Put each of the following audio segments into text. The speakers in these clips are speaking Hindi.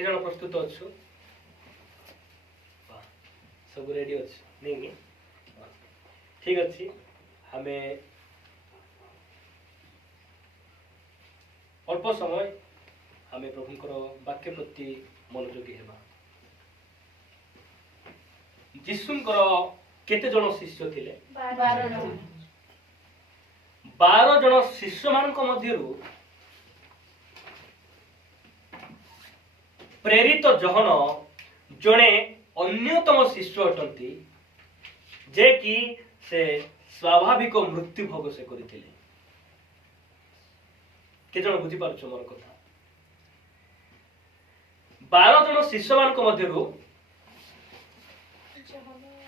के जन प्रस्तुत अच्छु सब रेडी अच्छे नहीं कि ठीक अच्छे हमें अल्प समय हमें प्रभुंकर वाक्य प्रति मनोयोगी हेबा जीशुंकर केते जन शिष्य थिले 12 जन शिष्य मान मध्यरु प्रेरित जहन जड़े अन्यतम शिष्य अटंती जे कि से स्वाभाविक मृत्यु भोग से करथिले के जन बुझी पारुछ मोर कथा 12 जन शिष्य मान मध्यरु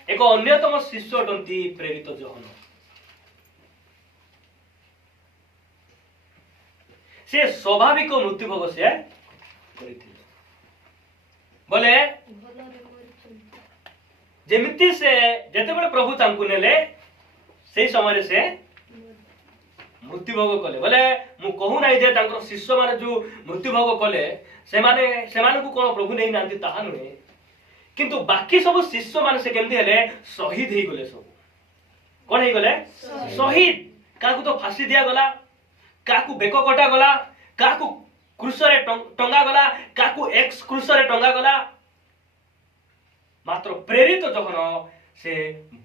एक अन्यतम शिष्य अटंती प्रेरित जहन से स्वाभाविक मृत्यु भोग से करथिले बोले जेमिति से जते बड़े प्रभु तांकु नेले से समय से मृत्यु भोग कले बोले मु कहू नाही जे तांकर शिष्य माने जो मृत्यु भोग कले से माने को कोन प्रभु नै नांती ताहा नुहे किंतु बाकी सब शिष्य माने से केमती हेले शहीद हे गले सब कोन हे गले शहीद काकू तो फांसी दिया गला काकू बेको कटा गला काकू क्रूसरे टंगा गला काकू एक्स क्रूसरे टंगा गला मात्र प्रेरित जखन से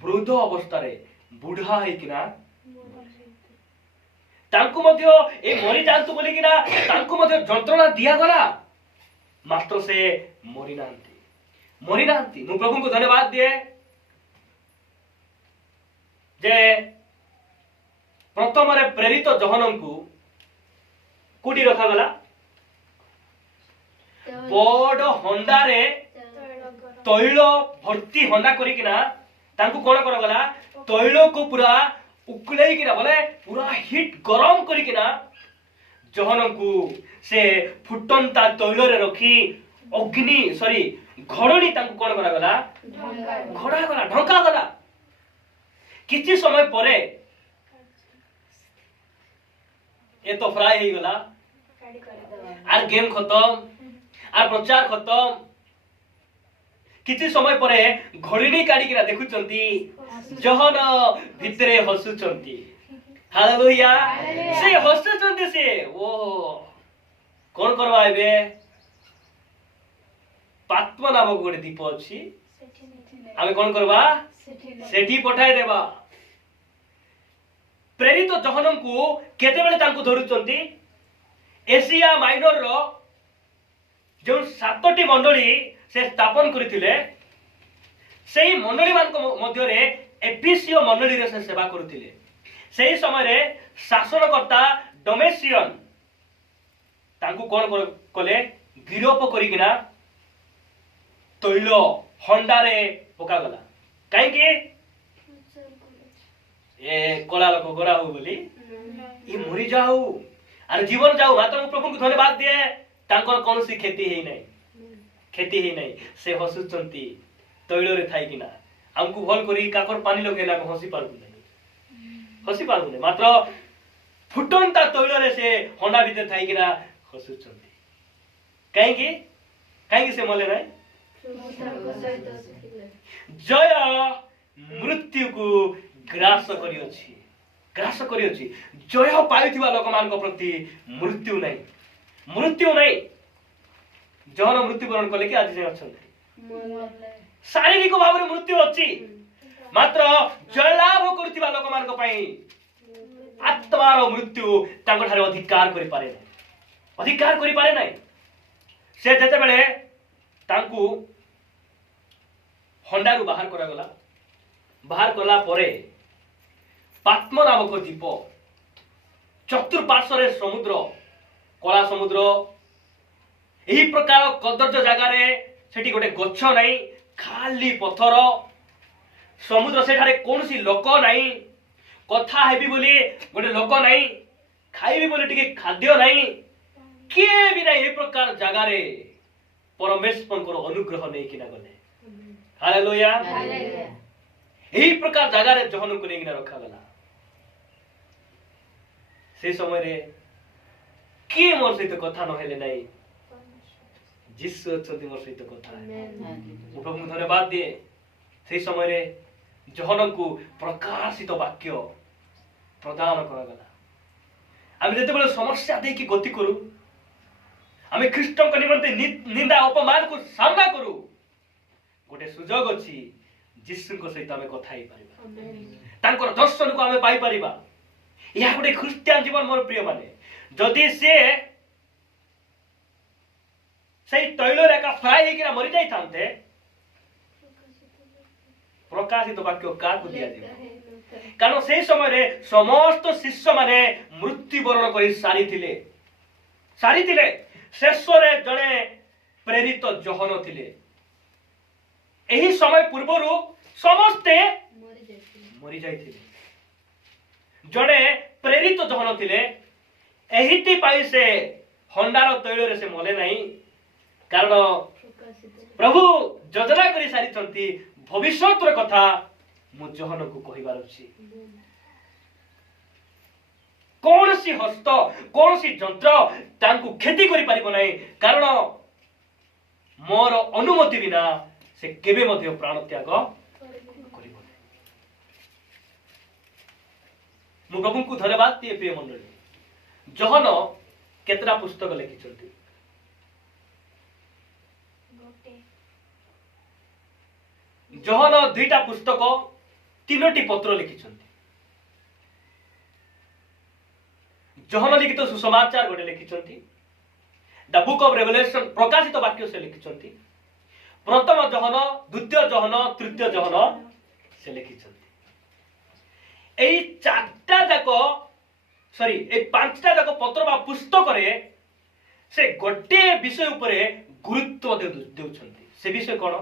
वृद्ध अवस्था रे बुढ़ा है किना तांकु मध्य ए मरि जानतु बोली किना तांकु मध्य जंत्रणा दिया गला मात्र से मरि नांती मु प्रभु को धन्यवाद दिए जे प्रथम रे प्रेरित जहनन को कोडी रखा गला बड़ हंडा रे तैल भर्ती हंडा करिकिना तांकु कोन कर गला तैल को पूरा उकळै किना बोले पूरा हिट गरम करिकिना जहन को से फुटंता तैल रे रखी अग्नि सॉरी घड़नी तांकु कोन करा गला ढंका गला किछि समय परे ये तो फ्राई ही गला आर गेम खत्म आर प्रचार खत्म किछि समय परे घड़ीनी काढी किना देखुचंती जहन भितरे हसुचंती हालेलुया से हसुचंती से ओ कोन करबा एबे पात्म नामक गोटे दीप अछि आमे कोन करबा सेठी पठाई देबा प्रेरित जहनम को केते बेले तांकु धरुचंती एशिया माइनर रो जो 7टी मंडली से स्थापन करथिले सेही मंडली मान मध्य रे एफिसियो मंडली रे से सेवा करथिले सेही समय रे शासनकर्ता डोमेशियन तांकु कोन कले गिरोप करिकिना तैल हंडा रे पका गला काहे कि ए कोला लोक गोरा हो बोली ई मरि जाऊ आर जीवन जाऊ मात्र प्रभु को धन्यवाद दिए तांकर कोनसी खेती हे नै से हसुचंती तैल रे थाई किना हमकु भल करी काकर पानी लगेला हम हसी पारबु नै मात्र फुटंता तैल रे से हंडा भीतर थाई किना हसुचंती काहे से मले नै जय मृत्यु को ग्रास करियोछि जय पाइथिबा लोक मान प्रति मृत्यु नै जहन मृत्यु वरण कले कि आज जे अछंती शारीरिक भाव रे मृत्यु अछि मात्र जय लाभ करथिबा लोक मान पई आत्मार मृत्यु तांको ठारे अधिकार करि पारे नै से जते बेले तांकु हंडारू बाहर करा गला बाहर कला परे पात्म नामक द्वीप चतुर्पार्श्व समुद्र कला समुद्र यही प्रकार कदर्ज जगार सेठी गोटे गछ नहीं खाली पथर समुद्र सेठारे कौनसी लोक नहीं कथा हेबी बोली गोटे लोक नहीं खाइबी बोली टिके खाद्य नहीं किए भी नहीं ये प्रकार जगार परमेश्वर अनुग्रह नहीं किना गले हालेलुया यही प्रकार जगार जहन को नहीं रखा गला से समय रे किए मोर सहित कथा नहेले नहीं जीसु अछंती मोर सहित कथा मु प्रभु धन्यवाद दिए से समय रे जहन को प्रकाशित वाक्य प्रदान करगला आम जते समस्या दे की गति करू आम ख्रीष्ट निमंते निंदा अपमान को सामना करू गोटे सुजोग अछि जीसु को सहित आम कथा ही परिबा तांकर दर्शन को आम पाई परिबा या गोटे ख्रीस्टियन जीवन मोर प्रिय माने जदि से सही तैल रेखा फ्राई होकर मरी जाई थांते प्रकाशित वाक्य का को दिया दिबा कारण से समय रे समस्त शिष्य माने मृत्युवरण करी सारी थिले शेष रे जणे प्रेरित जहन थिले एही समय पूर्वरु समस्ते मरी जाइथिले जणे प्रेरित जहन थिले एहिति पाई से हंडार तैल रे से मले नहीं कारण प्रभु योजना करी सारी भविष्य कथा मु जहन को कहिबार अछि कौन सी हस्त कौन सी जंत्र तांकु खेती करि परिबो नाही कारण मोर अनुमति बिना से केबे मध्ये प्राण त्याग करिबो नाही मु प्रभु को धन्यवाद दिए प्रिय मंडली जहन केतरा पुस्तक लिखिछंती जहन दुईटा पुस्तक तीनोटी पत्र लिखिछंती जहन लिखित सुसमाचार गोटे लिखिछंती द बुक ऑफ रेवलेशन प्रकाशित वाक्य से लिखिछंती प्रथम जहन द्वितीय जहन तृतीय जहन से लिखिछंती एई चारटा जाको सॉरी ए पांचटा जाको पत्र बा पुस्तक रे से गोटे विषय उपरे गुरुत्व देउछंती से विषय कोन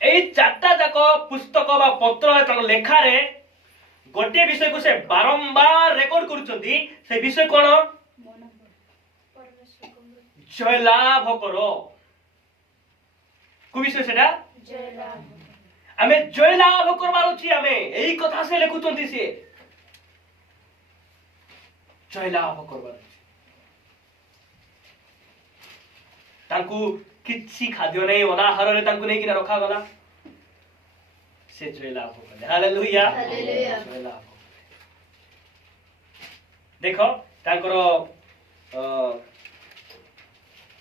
एई चारटा जाको पुस्तक बा पत्र तन लेखा रे गोटे विषय को से बारंबार रेकॉर्ड करूछंती से विषय कोन जय लाभ करो को विषय सेटा जय लाभ आमे जय लाभ करबार अछि आमे एई कथा से लिखुछंती से जय लाभ करबार अछि तांकु किछि खाद्य नै अनाहार रे तांकु नै किना रखा गला से जय लाभ करले हालेलुया हालेलुया जय लाभ देखो तांकर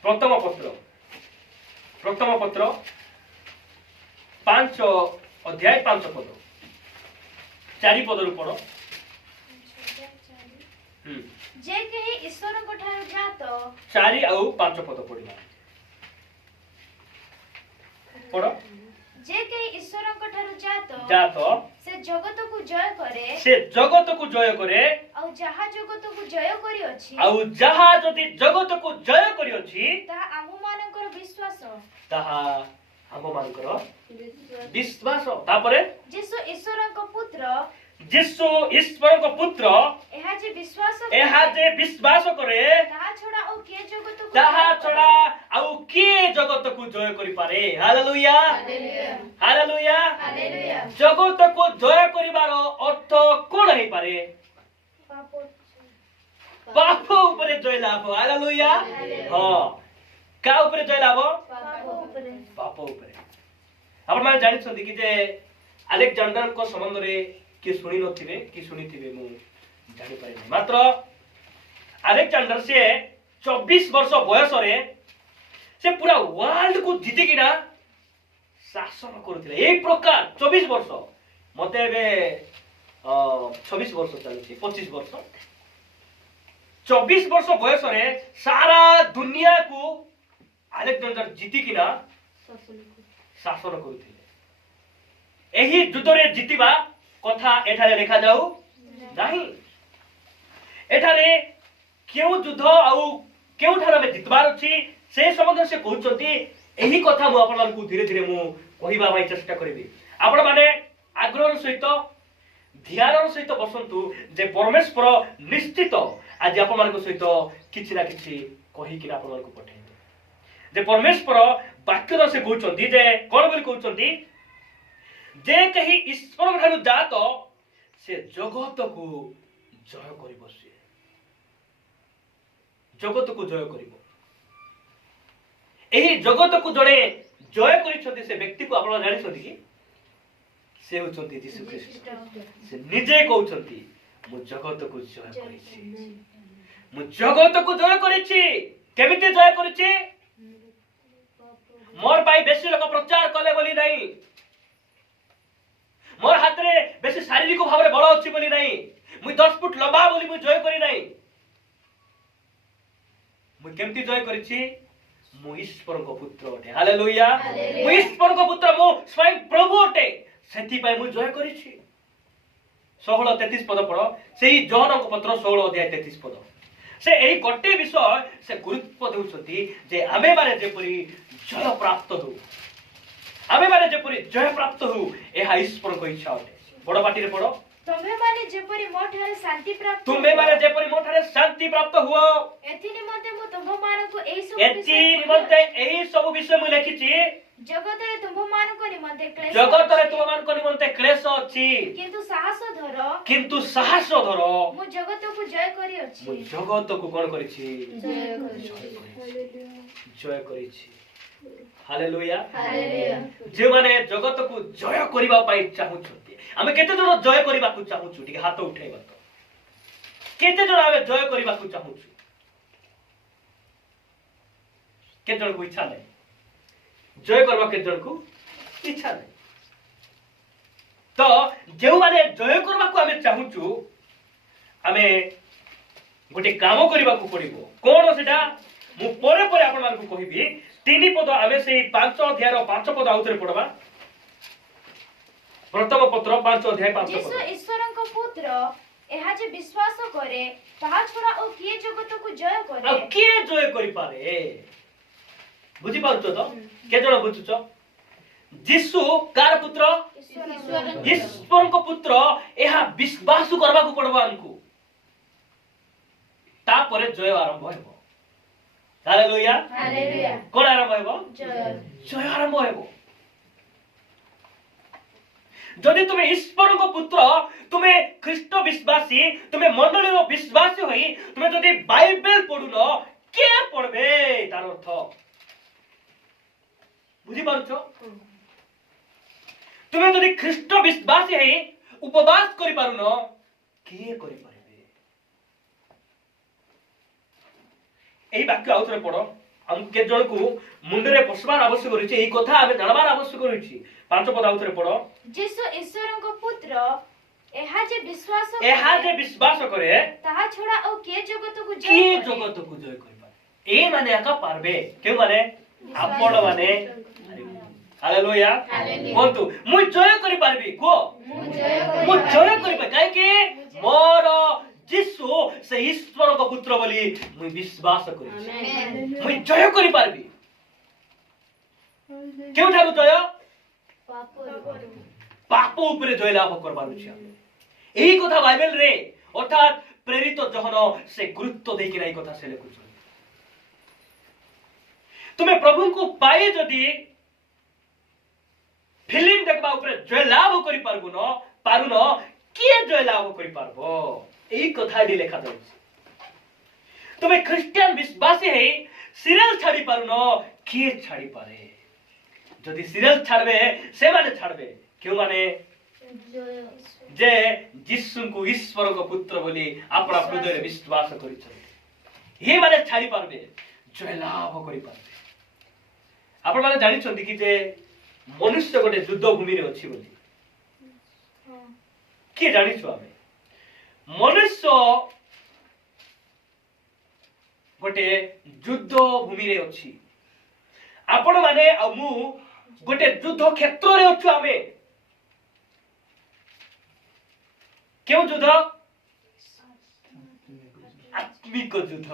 प्रथम पत्र 5 अध्याय 5 पद 4 पद रु पढ़ो जे कहि ईश्वर को ठार जातो 4 और 5 पद पढ़िबा पढ़ो जे कहि ईश्वर को ठार जातो से जगत को जय करे और जहा जगत को जय करी अछि और जहा जदि जगत को जय करी अछि ताहा आमु मानकर विश्वास ताहा आमु मानकर विश्वास तापरे जीसु ईश्वर को पुत्र एहा जे विश्वास करे ताहा छोड़ा और के जगत को जय करि पारे हालेलुया हालेलुया हालेलुया जगत को जय करिवार अर्थ कोन हे पारे पाप ऊपर जय लाभ हालेलुया हां का ऊपर जय लाभ पाप ऊपर आपण माने जानि छथि कि जे अलेक्जेंडर को संबंध रे के सुनी नथिबे कि सुनीथिबे मु जानि पारे नै मात्र अलेक्जेंडर से 24 वर्ष बयस रे से पूरा वर्ल्ड को जीति किना शासन करूथिले एक प्रकार 24 वर्ष मते बे 26 वर्ष चलछि 25 वर्ष 24 वर्ष बयस रे सारा दुनिया को अलेक्जेंडर जीति किना शासन करूथिले एही युद्ध रे जीतिबा कथा एठारे लिखा जाऊ नाही एठारे केउ युद्ध आउ केउ ठार में जितबार अछि से संबंध से कहउचंती एही कथा मु आपन मानकु धीरे धीरे मु कहिबा पई चेष्टा करबी आपण माने आग्रह सहित ध्यान सहित बसंतु जे परमेश्वर निश्चित आज आपण मानकु सहित किछि ना किछि कहि कि आपण मानकु पठै जे परमेश्वर वाक्य से कहउचंती जे कोन बोली कहउचंती जे कहि ईश्वर ठानु जात से जगत को जय करिबो से जगत को जय करिबो एही जगत को जड़े जय करिसथि से व्यक्ति को आपण जानिसथि कि से होचंती यीशु ख्रीष्ट। से निजे कहउछंती मु जगत को जय करिछि, मु जगत को जय करिछि। केमिति जय करिछि? मोर पाई बेसी लोक प्रचार कले बोली नहीं, मोर हाथ रे बेसी शारीरिक भाव रे बल अछि बोली नहीं, मु 10 फुट लंबा बोली मु जय करि नहीं। मु केमिति जय करिछि? मु ईश्वर को पुत्र अटे। हालेलुया। मु ईश्वर को पुत्र, मु स्वयं प्रभु अटे, सेति पाई मु जय करिछि। 16:33 पद पढ़, सेही जॉन को पत्र 16 अध्याय 33 पद। से एही गोटे विषय से गुरुत्व देउछथि जे आमे माने जेपरि जय प्राप्त हो, आमे माने जेपरि जय प्राप्त हो, एहा ईश्वर को इच्छा अटे। बड़ पाटी रे पढ़, तुम्हे माने जेपरि मोठारे शांति प्राप्त, तुम्हे माने जेपरि मोठारे शांति प्राप्त हुओ। एथि निमंते मु तुम मानको एही सब एथि निमंते एही सब विषय मु लिखिछि। जगत रे तुम मानको निमंते क्लेश, जगत रे तुम मानको निमंते क्लेश अछि, किंतु साहस धर, किंतु साहस धर। मु जगत को जय करी अछि। मु जगत को कोन करिछि? जय करी, जय करिछि। हालेलुया। हालेलुया। जे माने जगत को जय करिबा पाई चाहुछथि, आमे केते जण जय करिबा को चाहुछु? ठीक हाथ उठेबा तो केते जण आमे जय करिबा को चाहुछु? केते जण को इच्छा नै जय करबा, केते जण को इच्छा नै। तो जेउ माने जय करबा को आमे चाहुछु, आमे गोटे काम करिबा को पड़िबो। कोन सेटा मु परे परे आपन मान को कहिबी। 3 पद आमे सेही 5 अध्याय रो 5 पद आउतरे पढबा। प्रथम पत्र 5 अध्याय 5 पद। यीशु ईश्वरଙ୍କ पुत्र एहा जे विश्वास करे ताहा छोड़ा ओ किए जगत को जय करे। अब के जय करि पारे? बुझी पाउछ तो? के जण बुझुछ? यीशु कार पुत्र? ईश्वर को पुत्र। एहा विश्वास करबा को पड़बो हमकु, ता परे जय आरंभ हेबो। हालेलुया। हालेलुया। कोन आरंभ हेबो? जय। जय आरंभ हेबो। जदि तुमे ईश्वर को पुत्र, तुमे ख्रीष्ट विश्वासी, तुमे मंडली रो विश्वासी होई, तुमे जदि बाइबल पढुनो, के पढबे तार अर्थ बुझी पारुछो? तुमे जदि ख्रीष्ट विश्वासी होई उपवास करि पारुनो, के करि पारिबे? एही वाक्य आउथरे पढो। हम के जण को मुंडरे बसबार आवश्यक रहिछि, एही कथा आमे जानबार आवश्यक रहिछि। 5 पद आउथरे पढो। यीशु ईश्वरଙ୍କ पुत्र एहा जे विश्वास करे ताहा छोड़ा ओ के जगत को जय के करे। जगत को जय करिबा। ए माने आका पारबे केउ माने आपण माने। हालेलुया। कोंतु मु जय करि पारबी को? मु जय करिबा काहे के मोर यीशु से ईश्वर को पुत्र बोली मु विश्वास करिछि। आमेन। मु जय करि पारबी। केउ ठारु जय? पाप ऊपर जय लाभ करबार अछि। एही कथा बाइबल रे अर्थात प्रेरित जहन से गुरुत्व देकी नै कथा से लेखुछ। तुमे प्रभु को पाए जदि फिल्म देखबा ऊपर जय लाभ करि पारबो न पारु न, के जय लाभ करि पारबो? एही कथा दि लेखा जाउछ। तुमे ख्रिस्टियन विश्वासी है सीरियल छाड़ी पारु न, के छाड़ी पारे? जदि सीरियल छाड़बे से माने छाड़बे क्यों माने जे यीशु को ईश्वर को पुत्र बोली अपना हृदय रे विश्वास करिछ। हे माने छाड़ी पारबे, जय लाभ करि पारबे। आपण माने जानि छथि कि जे मनुष्य गोटे युद्ध भूमि रे अछि बोली। के जानि छु आमे? मनुष्य गोटे युद्ध भूमि रे अछि। आपण माने आ मु गोटे युद्ध क्षेत्र रे अछु। आमे क्यों युद्ध? आत्मिक युद्ध।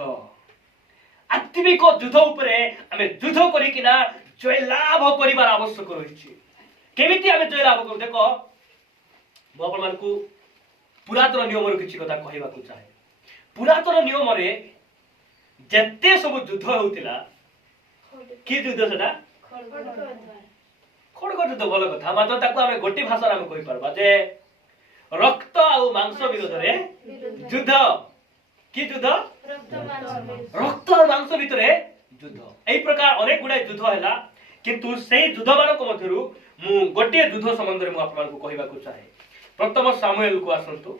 आत्मिक युद्ध उपरे आमे युद्ध करिकिना जय लाभ करिबार आवश्यक रहिछि। केमिति आमे जय लाभ करू? देखो मु आपण मानकु पुरातन नियम रो किछि कथा कहिबा को चाहे। पुरातन नियम रे जत्ते सब युद्ध होतिला, कि युद्ध सेटा? खड़ग युद्ध। भल कथा, मात्र ताकू आमे गोटी भाषा रे आमे कहि परबा जे रक्त और मांस विरोध रे युद्ध। कि युद्ध? रक्त और मांस भितरे युद्ध एई प्रकार अनेक गुडाय युद्ध हैला किंतु सेई युद्ध मानक मध्यरु मु गोटे युद्ध संबंध रे मु आपन को कहिबा को चाहे। प्रथम सामुएल को आसंतु।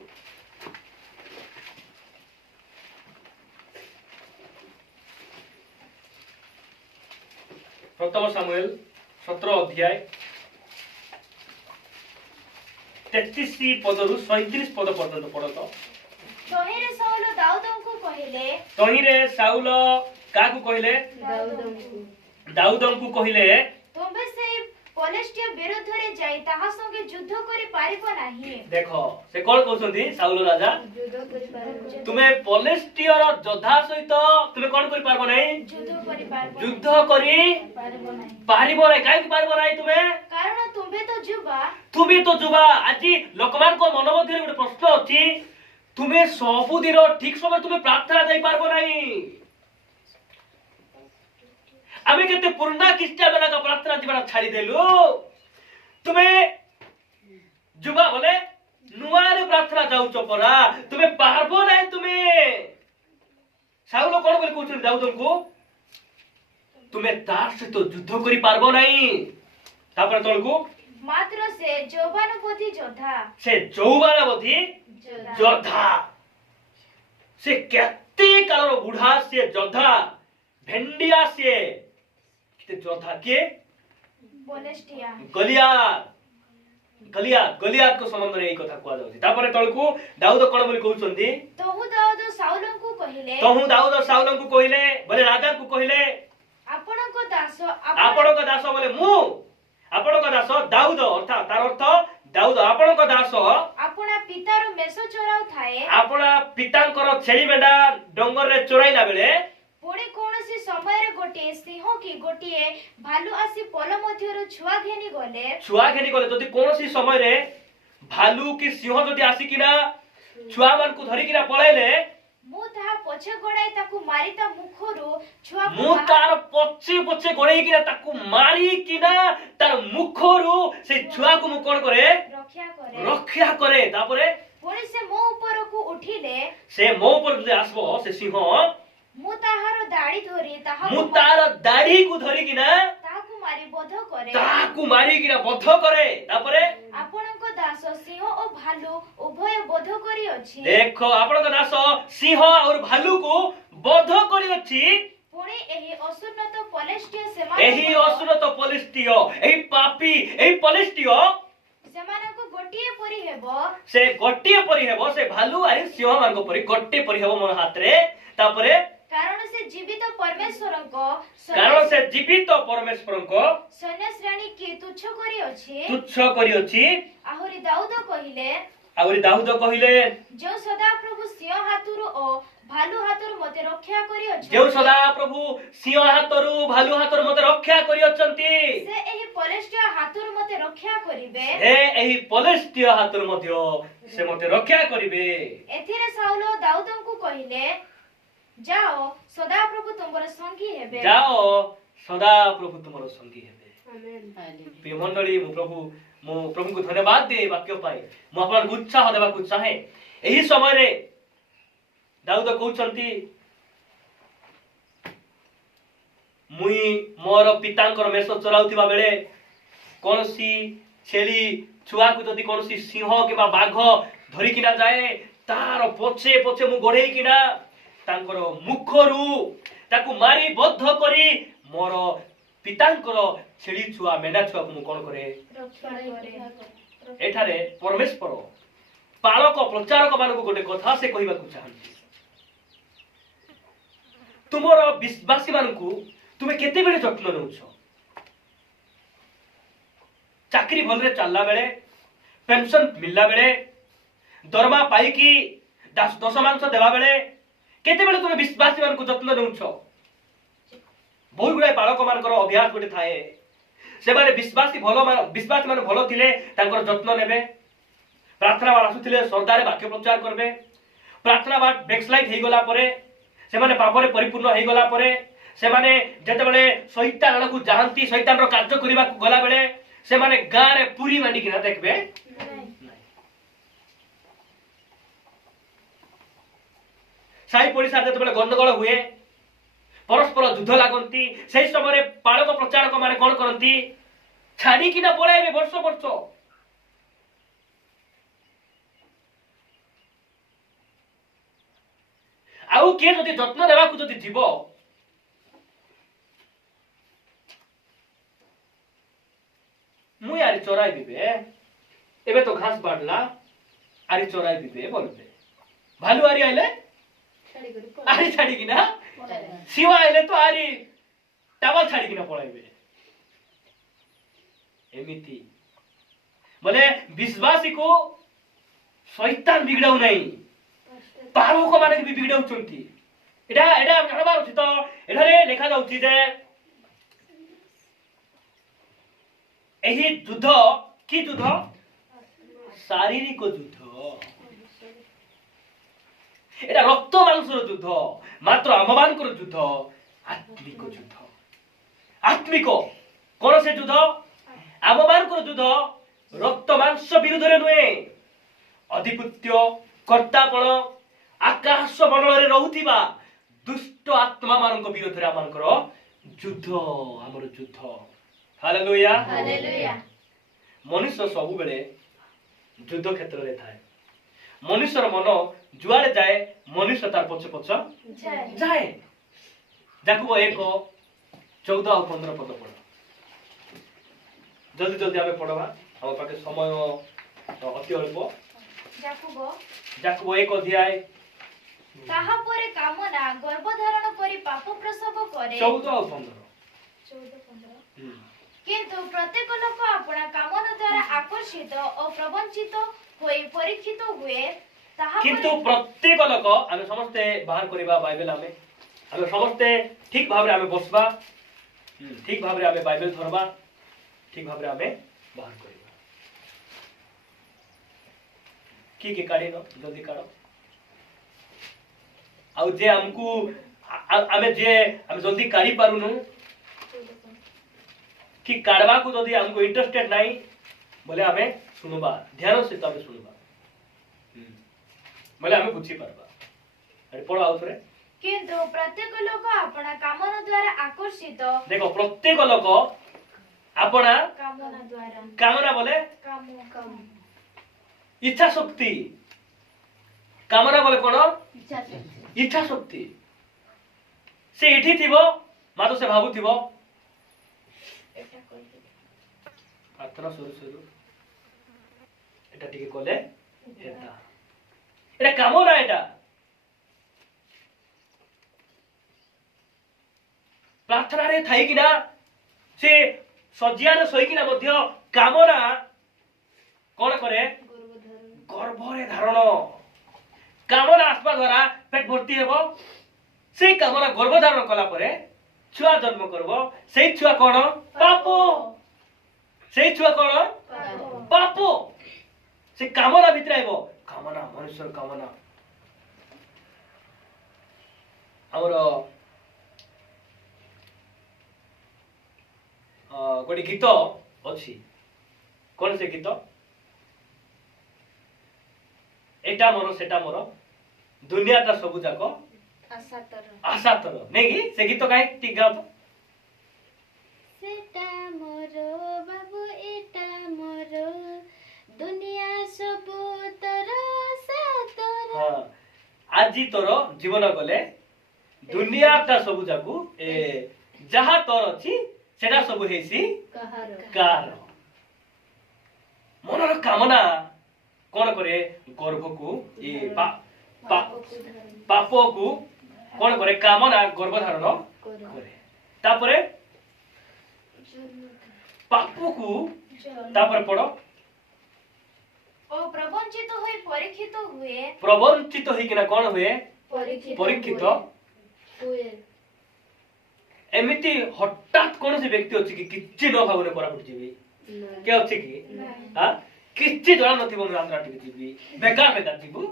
प्रथम सामुएल 17 अध्याय 33 पदरु 37 पद पर्यंत पढतो। तहिरे साउल दाऊदंकु कहिले तहिरे साउल काकु कहिले दाऊदंकु कहिले तुम्बे से पलेस्टिया विरुद्ध रे जाई ताहा संगे युद्ध करि पारिबो नाही। देखो से कोन कहउछंती साउल राजा युद्ध करि पारिबो तुमे पलेस्टियर योद्धा सहित तुमे कोन करि पारबो नाही युद्ध करि पारिबो युद्ध करि पारिबो नाही काहे पारिबो नाही तुमे कारण तुम्बे तो जुबा तुमे तो जुबा आजि लोकमान को मन मध्ये गोटे प्रश्न अछि तुमे सबुदिन ठीक समय तुमे प्रार्थना जाई पारबो नाही। आमे केते पूर्णा क्रिश्चियन वाला का प्रार्थना जीवन छाड़ी देलु तुमे जुबा बोले नुआरे प्रार्थना जाउछ परा तुमे पारबो नाही तुमे साउल कोन बोले कहउछ दाऊद को तुमे तार से तो युद्ध करि पारबो नाही। तापर तळकू मात्र से जौवानबोधी जोधा योद्धा से केते कालर बुढ़ा से योद्धा भेंडिया से योद्धा के पलेस्टिया गलियाद को संबंध रे एई कथा कुआ जाउछि। तापरे तळकू दाऊद कोन बोली कहउछंती तहु दाऊद साउलंकु कहिले बोले राजा को कहिले आपणको दास बोले मु आपणको दास दाऊद अर्थात तार अर्थ दाऊद आपणको दास आपणा पितार मेष चोराउ थाए आपणा पितांकर छेली मेंढा डंगर रे चोराइला बेले पुणी कोनसी समय रे गोटे सिंह की गोटे भालू आसी पोल मध्यरु छुआ घेनी गले जदि कोनसी समय रे भालू की सिंह जदि आसी किना छुआ मान को धरि किना पळाइले मु ताहा पछे गोडाई ताकू मारी ता मुखरु छुआ मु तार पछे गोडाई किना ताकू मारी किना तार मुखरु से छुआ को मु कोन करे रक्षा करे। तापरे पुणी से मो ऊपर को उठिले से मो ऊपर जे आसबो से सिंह मु ताहार दाढ़ी धरि मु तार दाढ़ी को धरि किना ताकू मारी किना बध करे। तापरे आपणको दास सिंह और भालू उभय बध करी अछि। देखो आपणको दास सिंह और भालू को बध करी अछि। पुणी एही असुन्नत पलेस्टिया एही पापी एही पलेस्टिया सेमानको गोटिए परि हेबो से भालू आरि सिंह मानको परि गोटे परि हेबो मोर हाथ रे। तापरे कारण से जीवित परमेश्वर को सैन्य श्रेणी की तुच्छ करी अछि। आहुरी दाऊद कहिले जो सदा प्रभु सिंह हाथुरु ओ भालू हाथुरु मते रक्षा करी अछंती से एही पलेस्टिया हाथुरु मते रक्षा करिबे एथिरे साउल दाऊदंकु कहिले जाओ सदा प्रभु तुमरो संगी हेबे आमेन। प्रिय मंडली मु प्रभु को धन्यवाद दे वाक्य पाए मु आपन उत्साह देबा को चाहे। एही समय रे दाऊद कहउछंती मुई मोर पितांकर मेष चराउथिबा बेले कोनसी छेली छुआ को जदि कोनसी सिंह किबा बाघ धरि किना जाए तार पछे मु गढेई किना तांकर मुखरु ताकू मारी बद्ध करी मोर पितांकर छेली छुआ मेढा छुआ को मु कोन करे एठारे परमेश्वर पालक प्रचारक मान को गोटे कथा से कहिबा को चाहन्ती तुमर विश्वासी मान को तुमे केते बेले जत्न नउछ चाकरी भल रे चलला बेले पेंशन मिलला बेले दरमा पाई की दस मांस देवा बेले केते बेले तुमे विश्वासी मान को जत्न नउछ। बहुत गुडा पालक मानकर अभ्यास गोटे थाए से माने विश्वासी मान भलो थिले तांकर जत्न नेबे प्रार्थना वाला आसुथिले सरदारे वाक्य प्रचार करबे प्रार्थना बाद बैकस्लाइड हे गला परे से माने पापरे परिपूर्ण हे गला परे से माने जते बेले शैतान को जानती शैतान रो कार्य करिबा को गला बेले से माने गां रे पूरी मांडी किना देखबे साई पड़िसा जते बेले गंडगोल हुए परस्पर युद्ध लागंती से समय पालक प्रचारक माने कौन करती छाड़ी किना पळाइबे वर्ष वर्ष आउ किए जदि जत्न देवाकू जदि जीव मुई आरी चराई दिबे एबे तो घास बाड़ला आरी चराई दिबे बोलबे भालू आरी आइले आरी छाड़ी किना शिवा आइले तो आरी टावल छाड़ी किना पळाइबे एमिति बोले विश्वासी को शैतान बिगड़ाउ नहीं पालक माने भी बिगड़ाउछंती एटा एटा जानबार अछि तो एठारे लेखा जाउछि जे एही युद्ध की युद्ध शारीरिक युद्ध एटा रक्त मांसर युद्ध मात्र आममानकर युद्ध आत्मिक युद्ध आत्मिक कोन से युद्ध आममानकर युद्ध रक्त मांस विरुद्ध रे नुए अधिपत्य कर्तापण आकाश मंडल रे रहुथिबा दुष्ट आत्मा मानक विरोध रे आमनकर युद्ध हमर युद्ध हालेलुया हालेलुया मनुष्य सब बेले युद्ध क्षेत्र रे थाए मनुष्यर मन जुआड़े जाए मनुष्य तार पछ पछ जाए जाकुब 1:14 और 15 पद पढ़ जल्दी जल्दी आमे पढ़वा हम पाके समय अति अल्प जाकुब 1 अध्याय ताहा परे कामना गर्भधारण करी पाप प्रसव करे 14 और 15 किंतु प्रत्येक लोक अपना कामना द्वारा आकर्षित और प्रवंचित होई परीक्षित हुए ताहा किंतु प्रत्येक लोक आमे समस्ते बाहर करबा बाइबल आमे समस्ते ठीक भाव रे आमे बसबा ठीक भाव रे आमे बाइबल धरबा ठीक भाव रे आमे बाहर करबा की काढी न जल्दी काढो आउ जे हमकू आमे जल्दी काढी पारुनु कि काढबा को जदी हमको इंटरेस्टेड नाही बोले आमे सुनबा ध्यान से तबे सुनबा बोले आमे बुझी पारबा अरे पढो आउ थरे किंतु प्रत्येक लोक अपना कामना द्वारा आकर्षित देखो प्रत्येक लोक अपना कामना बोले काम इच्छा शक्ति कामना बोले कोन इच्छा शक्ति से एठी थिबो मातो से भाबु थिबो प्रार्थना शुरू एटा टिके कोले एटा कामना एटा प्रार्थना रे थाई किना से सजिया रे सोई किना मध्य कामना कोन करे गर्भरे धारण कामना आसपा द्वारा पेट भर्ती हेबो से कामना गर्भ धारण कला परे छुआ जन्म करबो से छुआ कोन पापो से छुआ कोन पापो से कामना भितर आइबो कामना मनुष्य कामना हमर गोटे गीत अछि कोन से गीत एटा मोर सेटा मोर दुनिया ता सब जाको आशा तर नै कि से गीत काहे ठीक गाओ तो सेटा मोर बाबू एटा मोर दुनिया सब तर आशा तर हां आजी तोर जीवन गले दुनिया ता सब जाको ए जहा तोर अछि सेटा सब हेसी कार मनर कामना कोन करे गर्भ को ए पाप को कोन करे कामना गर्भ धारण करे तापरे पाप को तापर पड़ो ओ प्रवंचित होई परीक्षित हुए प्रवंचित होई किना कोन हुए परीक्षित हुए एमिति हठात कोन से व्यक्ति अछि कि किछि न भावने परापट जीवी के अछि कि हां किछि जणा नथिबो मु यात्रा टिके जीवी बेकार जीवु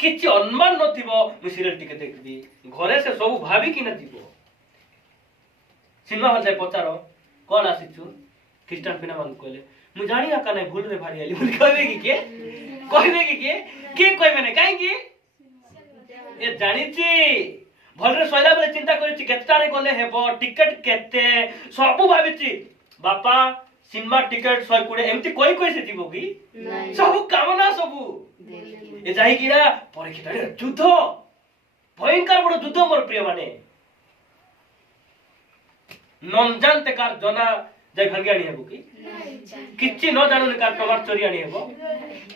किछि अनुमान नथिबो मु सीरियल टिके देखबी घरे से सब भाबी कि न जीवो सिनेमा हल जाय पचारो कोन आसीछु क्रिस्चियन पिना मान कहले मु जानिया का नै भूल रे भारी आली बोल कहबे कि के कहबे कि के कहबे नै काहे कि ए जानिछि भलरे सैला बेले चिंता करिछि केतटारे गले हेबो टिकट केते सब भाबिछि बापा सिनेमा टिकट 120 एमती कोई कोई से जीवो की सब कामना सब ए जाई किना परीक्षा युद्ध भयंकर बड़ युद्ध मोर प्रिय माने नन जानते कार जना जाय भागी आनी हेबो की किछि न जानने कार टमाटर चोरी आनी हेबो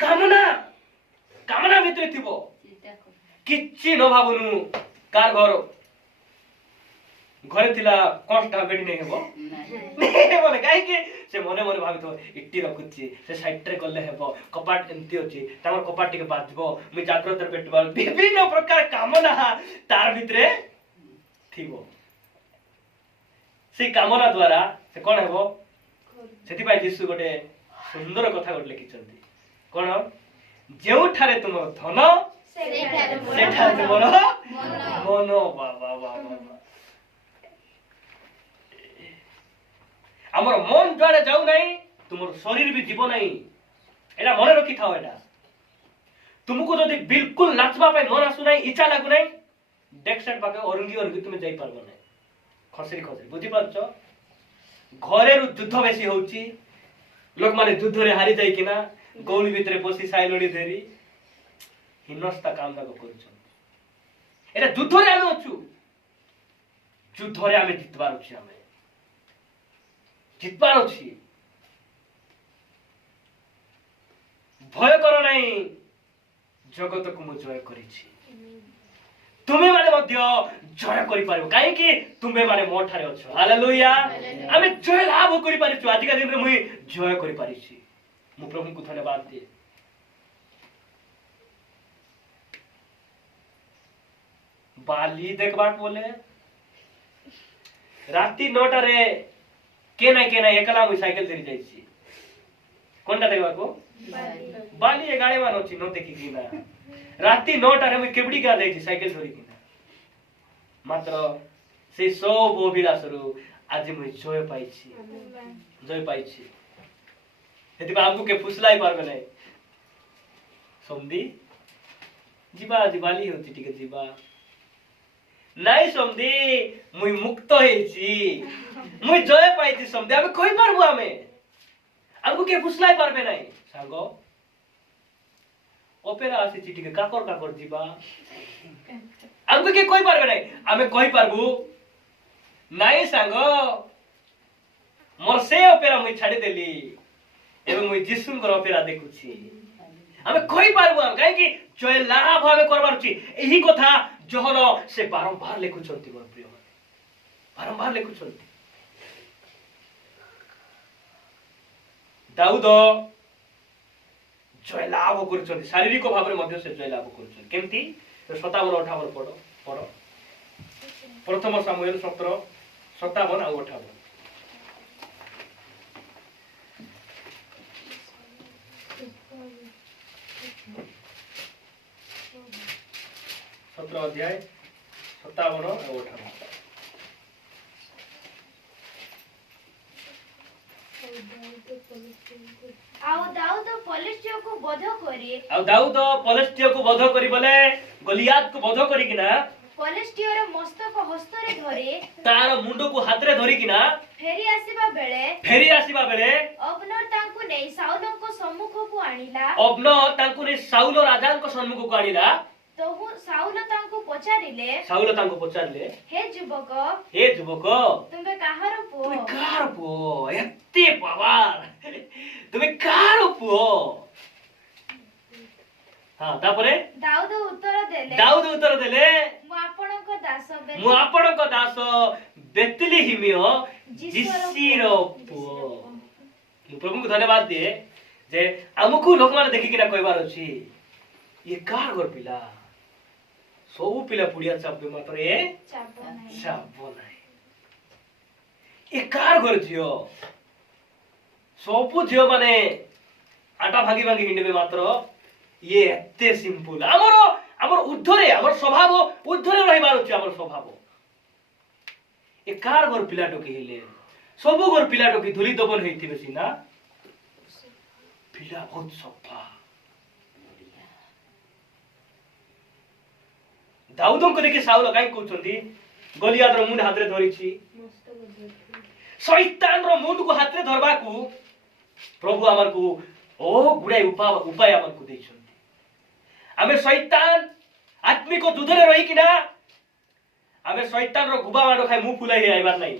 कामना कामना भितरे थिबो किछि न भाबुनु कार घर घरे थिला कोष्टा बेडी नै हेबो नै बोले काई के से मने मने भाबितो इट्टी रखुछि से साइड रे करले हेबो कपाट एमती अछि तार कपाट टिके बाजबो मु जाग्रत रे बेटबा विभिन्न प्रकार कामना तार भितरे थिबो से कामना द्वारा से कोन हेबो सेति पाई यीशु गोटे सुंदर कथा गोटे लिखिचंती कोन जेउ ठारे तुम धन सेठा तुमर मन बाबा बाबा हमर मन द्वारा जाऊ नहीं तुमर शरीर भी जीव नहीं एला मन रखी थाओ एटा तुमको जदि बिल्कुल नाचबा पे मन आसु नहीं इच्छा लागु नहीं डेक सेट पाके ओरंगी तुम जाई पारबो नहीं खसरी खसरी बुझी पारछो घरे रु युद्ध बेसी होउची लोक माने युद्ध रे हारी जाई किना गौली भितरे पसी साइलडी धरी हिनस्ता काम दाको करूछन एटा युद्ध रे आमे अछु युद्ध रे आमे जितबार अछि आमे जितबार अछि भय करो नहीं जगत को मु जय करिछि तुमे माने मध्य जय करि पारिबो काहे कि तुमे माने मो ठारे अछो हालेलुया आमे जय लाभ करि पारिछु आज का दिन रे मुई जय करि पारिछि मु प्रभु को धन्यवाद दे बाली देखबा बोले राती 9टा रे के ना एकला मुई साइकिल धरि जाई छी कोनटा देखबा को बाली ए गाड़ी मान अछि न देखि कि ना राती 9टा रे मुई केबडी गा जाई छी साइकिल धरि कि ना मात्र से सब अभिलाषरु आज मुई जय पाई छी हेति बाबू के फुसलाई पारबे नै समदी जीवा बाली होती ठीक जीवा नहीं समदी मुई मुक्त हेछि मुई जय पाइछि समदी आमे कोइ पारबो आमे के फुसलाई पारबे नाही सांगो ओपेरा आसी चिटिके काकर जीवा आमको के कोइ पारबे नाही आमे कोइ पारबो नाही सांगो मोर से ओपेरा मुई छाडी देली एवं मुई जिसुनकर ओपेरा देखुछि आमे कोइ पारबो काहे कि जय लाभ भावे करबार छी एही कथा जहन से बारंबार लिखुछंती मोर प्रिय बारंबार लिखुछंती दाऊद जय लाभ करुछंती शारीरिक भाव रे मध्य से जय लाभ करुछंती केमती 57-58 पढ़ो प्रथम सामुएल 17-57 आ 58 17 अध्याय 57 और 58 दाऊद पलिस्टियों को बध करी बोले गलियात को बध करी किना पलिस्टियर मस्तक हस्तरे धरि तार मुंडो को हाथ रे धरि किना फेरी आसीबा बेले अब्नर तांकु नै साउल को सम्मुख को साउल राजा को सम्मुख को आनिला तो साउल तांकु पचारिले हे जुबक तुमे काहार पुओ एत्ते पावार तुमे कार पुओ हां तापरे दाऊद उत्तर देले मु आपणक दास बेतलेहेमियो जिसीर पुओ मु प्रभु को धन्यवाद दे जे हमकु लोक माने देखि किना कहबार अछि ये कार घर पिला सब पिला पुड़िया चापबे मात्र ए चापबो नाही ए कार घर जियो सब जियो माने आटा भागी हिंडबे मात्र ये एते सिंपल हमर उद्धरे हमर स्वभाव उद्धरे रहिबार अछि हमर स्वभाव ए कार घर पिला टोकी हेले सब घर पिला टोकी धुली दबन हेतिबे सिना पिला बहुत सफा दाऊद को देखि साउल कहीं कहउछंती गलियात रो मुंड हाथ रे धरिछि शैतान रो मुंड को हाथ रे धरबा को प्रभु हमर को ओ गुडे उपाय हमर को दैछंती आमे शैतान आत्मिक युद्ध रे रही किना आमे शैतान रो गुबा माडो खाइ मुंह फुलाई आइबार नै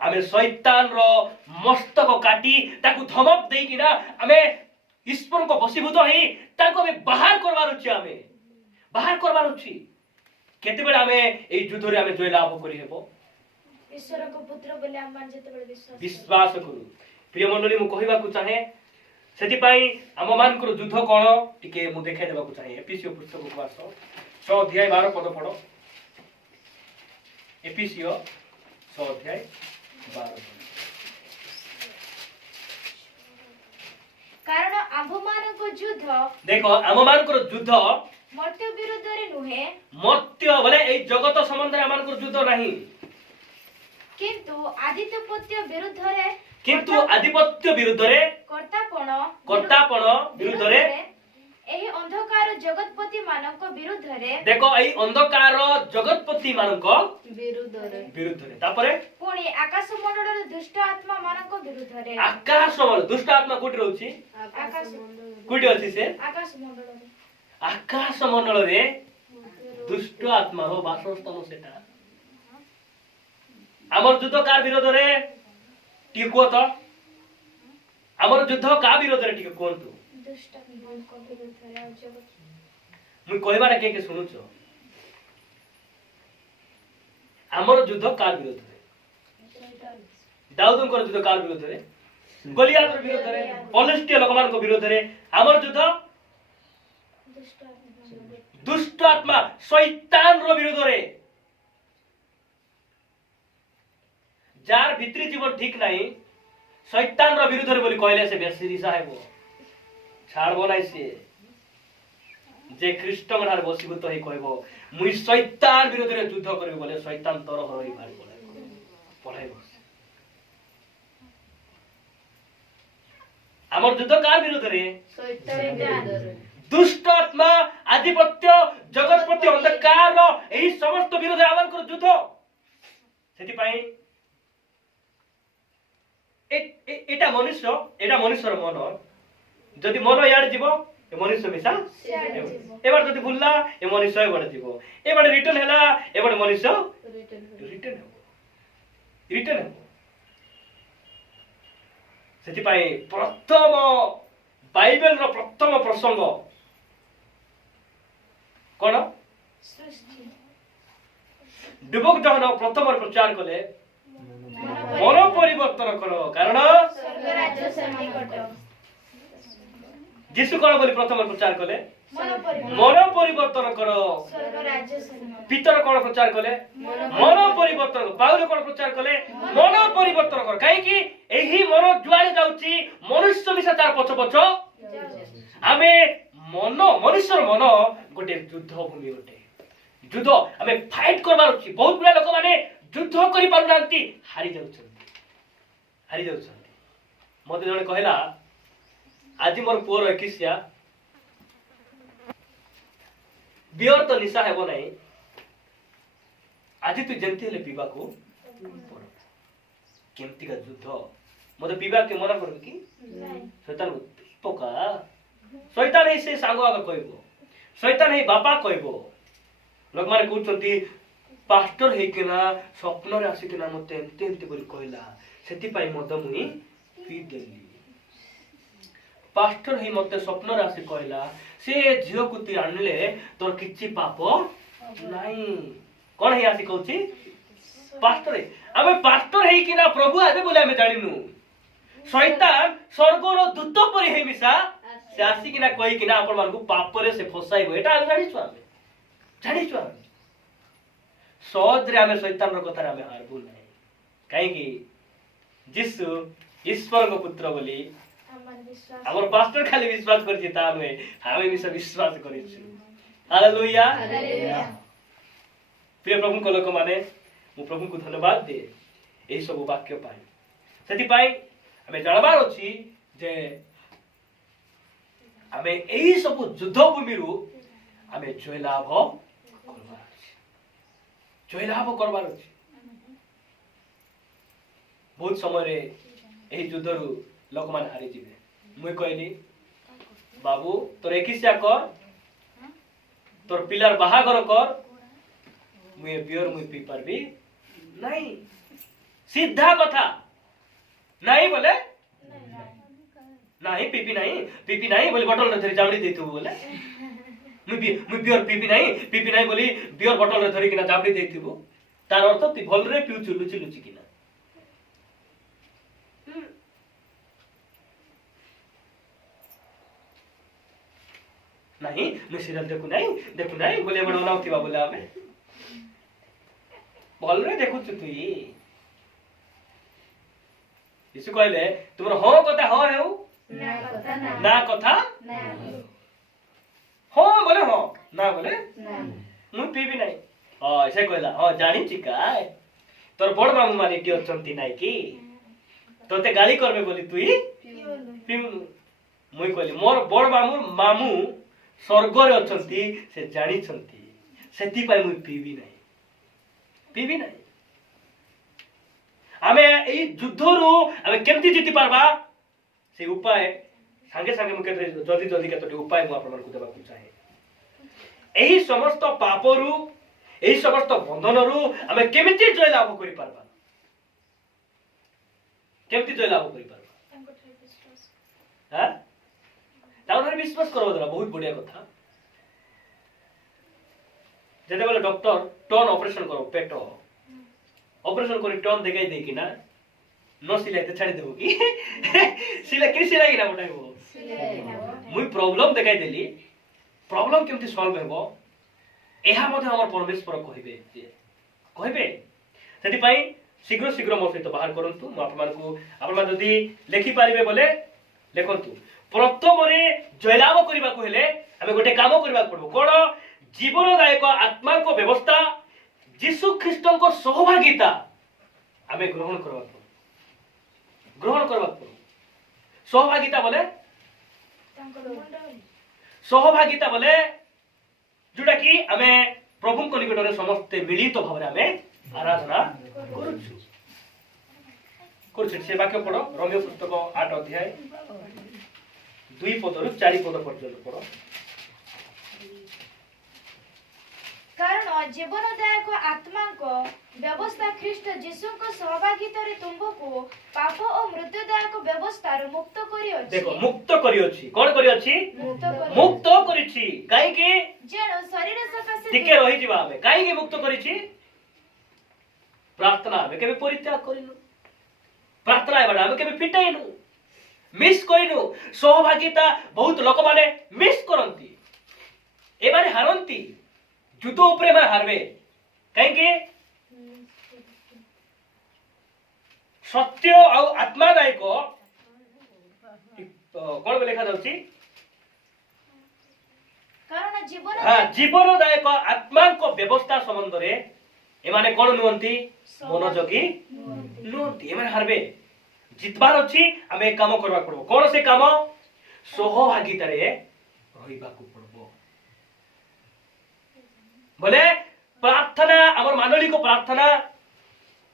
आमे शैतान रो मस्तक काटी ताकू धमक देई किना आमे ईश्वर को बसीभूत होई ताको आमे बाहर करबार अछि आमे बाहर करबार अछि केते बेला आमे एई युद्ध रे आमे जय लाभ करि हेबो ईश्वर को पुत्र बोले हम मान जते बेले विश्वास करू प्रिय मंडली मु कहिबा को चाहे सेति पई हम मान को युद्ध कोन टिके मु देखाइ देबा को चाहे एपीसीओ पुस्तक को आसो 6 अध्याय 12 पद पढो एपीसीओ 6 अध्याय 12 कारण आम्भमान को युद्ध देखो आम्भमान को युद्ध मर्त्य विरुद्ध रे नुहे मर्त्य बोले ए जगत संबंध रे आम्भमान को युद्ध नाही किंतु आदित्यपत्य विरुद्ध रे कर्तापण विरुद्ध रे एही अंधकार जगतपति मानक विरुद्ध रे देखो एही अंधकार जगतपति मानक विरुद्ध रे तापरे पुणी आकाश मंडल दुष्ट आत्मा मानक विरुद्ध रे आकाश मंडल दुष्ट आत्मा कोठी रहउची आकाश कोठी अछि से आकाश मंडल रे दुष्ट आत्मा रो वासस्थान सेटा हमर युद्ध कार विरोध रे टिको तो हमर युद्ध का विरोध रे टिको कोन तू दुष्ट मानक विरुद्ध रे जगत मुई कहबाटा के सुनुछो हमर युद्ध कार विरोध रे दाऊद को युद्ध कार विरोध रे गलियात रो विरोध रे पलिस्टिया लोकमान को विरोध रे हमर युद्ध दुष्ट आत्मा शैतान रो विरोध रे जार भित्री जीवन ठीक नाही शैतान रो विरुद्ध रे बोली कहले से बेसी साहेब छाड़बो नाही से जे ख्रीष्ट मनार बसीभूत होई कहबो मुई शैतान विरुद्ध रे युद्ध करबो बोले शैतान तोर होई भाई बोले पढाइबो हमर युद्ध कार विरुद्ध रे शैतान दुष्ट आत्मा आधिपत्य जगतपति अंधकार रो एही समस्त विरुद्ध आवन कर युद्ध सेति पई एटा मनुष्यर मन जदि मन याड जीवो ए मनुष्य मिसा एबार जदि बुल्ला ए मनुष्य एबार जीवो एबार रिटर्न हैला एबार मनुष्य रिटर्न हो सेति पई प्रथम बाइबल रो प्रथम प्रसंग कोन सृष्टि डुबक जहन प्रथम प्रचार कले मन परिवर्तन करो कारण स्वर्ग राज्य से निकट जीशु कोन बोली प्रथम प्रचार कले मन परिवर्तन करो स्वर्ग राज्य से पितर कोन प्रचार कले मन परिवर्तन पाउल कोन प्रचार कले मन परिवर्तन करो काहे कि एही मन जुआले जाउची मनुष्य मिसा तार पछ पछ आमे मन मनुष्यर मन गोटे युद्ध भूमि गोटे युद्ध आमे फाइट करबार अछि बहुत गुला लोक माने युद्ध करि पारु नांती हारि जाउछन्ती मते जणे कहला आज मोर पुअर 21 बियर तो निशा हेबो नै आज तू जंती हेले पीबा को पड़ केमती का युद्ध मते पीबा के मना करबी कि शैतान पोका शैतान ही से सांगो आगे कहबो शैतान ही बापा कहबो लोक माने कहउछन्ती पास्टर हे केना स्वप्न रे आसी केना मते एंते बोली कहला सेति पई मद मुई पी देली पास्टर ही मते स्वप्न रे आसी कहला से झियो कुती आनले तोर किछि पाप नाही कोन हे आसी कहउची पास्टर आमे पास्टर हे केना प्रभु आबे बोले आमे जानिनु शैतान स्वर्ग रो दूत परि हे मिसा से आसी किना कहि किना आपण मान को पाप रे से फसाइबो एटा आमे जानिछु आमे सहज रे आमे शैतान रो कथा रे आमे हारबो नै काहे कि यीशु ईश्वर को पुत्र बोली हमर पास्टर खाली विश्वास करछि ता नै हामी भी सब विश्वास करिछु हालेलुया प्रिय प्रभु को लोक माने मु प्रभु को धन्यवाद दे एही सब वाक्य पाई सेति पाई हमें जानबार अछि जे हमें एही सब युद्ध भूमि रु आमे जयलाभ करबार अछि, जयलाभ करबार अछि। बहुत समय रे एही युद्धरु लोक मान हारि जिवे। मुई कहली बाबू तोर एकिसिया कर, तोर पिलार बाहागर कर, मुई बियर मुई पी पारबी नहीं। सीधा कथा नहीं बोले नहीं पीपी नहीं बोली बटल रे धरी जामड़ी देतु बोले मुई बियर पीपी नहीं बोली बियर बटल रे धरी किना जामड़ी देतिबो, तार अर्थ ती भल रे पिउचु लुचि लुचि किना। नहीं मुई सीरियल देखु नहीं बोले बड़ बनाउथिबा बोले आमे भल रे देखुछु तुई। यीशु कहले तुमर हो कथा हो हेउ ना कथा हो बोले हो ना बोले मुई पीबी नहीं। ऐसे कहला जानी चिकाय तोर बड़ मामू माने टी अछंती नाही की तोते गाली करबे बोली तुई पीबनु। मुई कहली मोर बड़ मामू स्वर्ग रे अछंती से जानी छंती सेति पाई मुई पीबी नहीं। आमे एई युद्धरु आमे केमती जीति पारबा से उपाय संगे संगे मुके जल्दी केतोटी उपाय मु आपन को देबा चाहे। एही समस्त पापरु एही समस्त बंधनरु आमे केमिति जय लाभ करि पारबा, केमती जय लाभ करि पारबा। हां ताउरे विश्वास करबो दरा बहुत बढ़िया कथा। जेते बोले डॉक्टर टर्न ऑपरेशन करो पेट ऑपरेशन करी टर्न देखाई दे कि ना न सिलाई ते छाड़ी देबो की सिलाई कि सिलाई कि ना बटाइबो मुई प्रॉब्लम देखाई देली प्रॉब्लम केमती सॉल्व हेबो एहा मध्ये हमर परमेश्वर कहबे सेति पई शीघ्र मो सहित बाहर करंतु। मु आपन मान जदी लेखि पारिबे बोले लेखंतु। प्रथम रे जयलाभ करबा को हेले हमें गोटे काम करबा पड़बो कोन जीवनदायक आत्मा को व्यवस्था यीशु ख्रीष्ट को सहभागिता हमें ग्रहण करबा सहभागिता बोले जोटा कि हमें प्रभु को निकट में समस्त मिलित भाव में आराधना करुछु से वाक्य पढ़ो रोमियो पुस्तक 8 अध्याय 2 पद रु 4 पद पर्यंत पढ़ो। कारण जीवनदायक आत्मा को व्यवस्था ख्रीष्ट यीशु को सहभागिता रे तुमको पाप और मृत्युदायक व्यवस्था रो मुक्त करी अछि। देखो मुक्त करी अछि कोन करी अछि मुक्त करी छी काई के जेनो शरीर सकासे टिके रही जीवा हमें काई के मुक्त करी छी प्रार्थना हमें केबे परित्याग करिनु प्रार्थना है बडा हमें केबे फिटाइनु मिस करिनु सहभागिता बहुत लोक माने मिस करंती ए माने हारंती जुतो ऊपर माने हारबे काई के सत्य और आत्मादायक कोन लिखा जाउची कारण जीवन जीवनदायक आत्मा को व्यवस्था संबंध रे ए माने कोन नुंती मनोजगी नुंती ए माने हारबे जितबार अछि हमें काम करबा पड़बो कोन से काम सहभागिता रे रहिबा को पड़बो बोले प्रार्थना हमर मानलिक प्रार्थना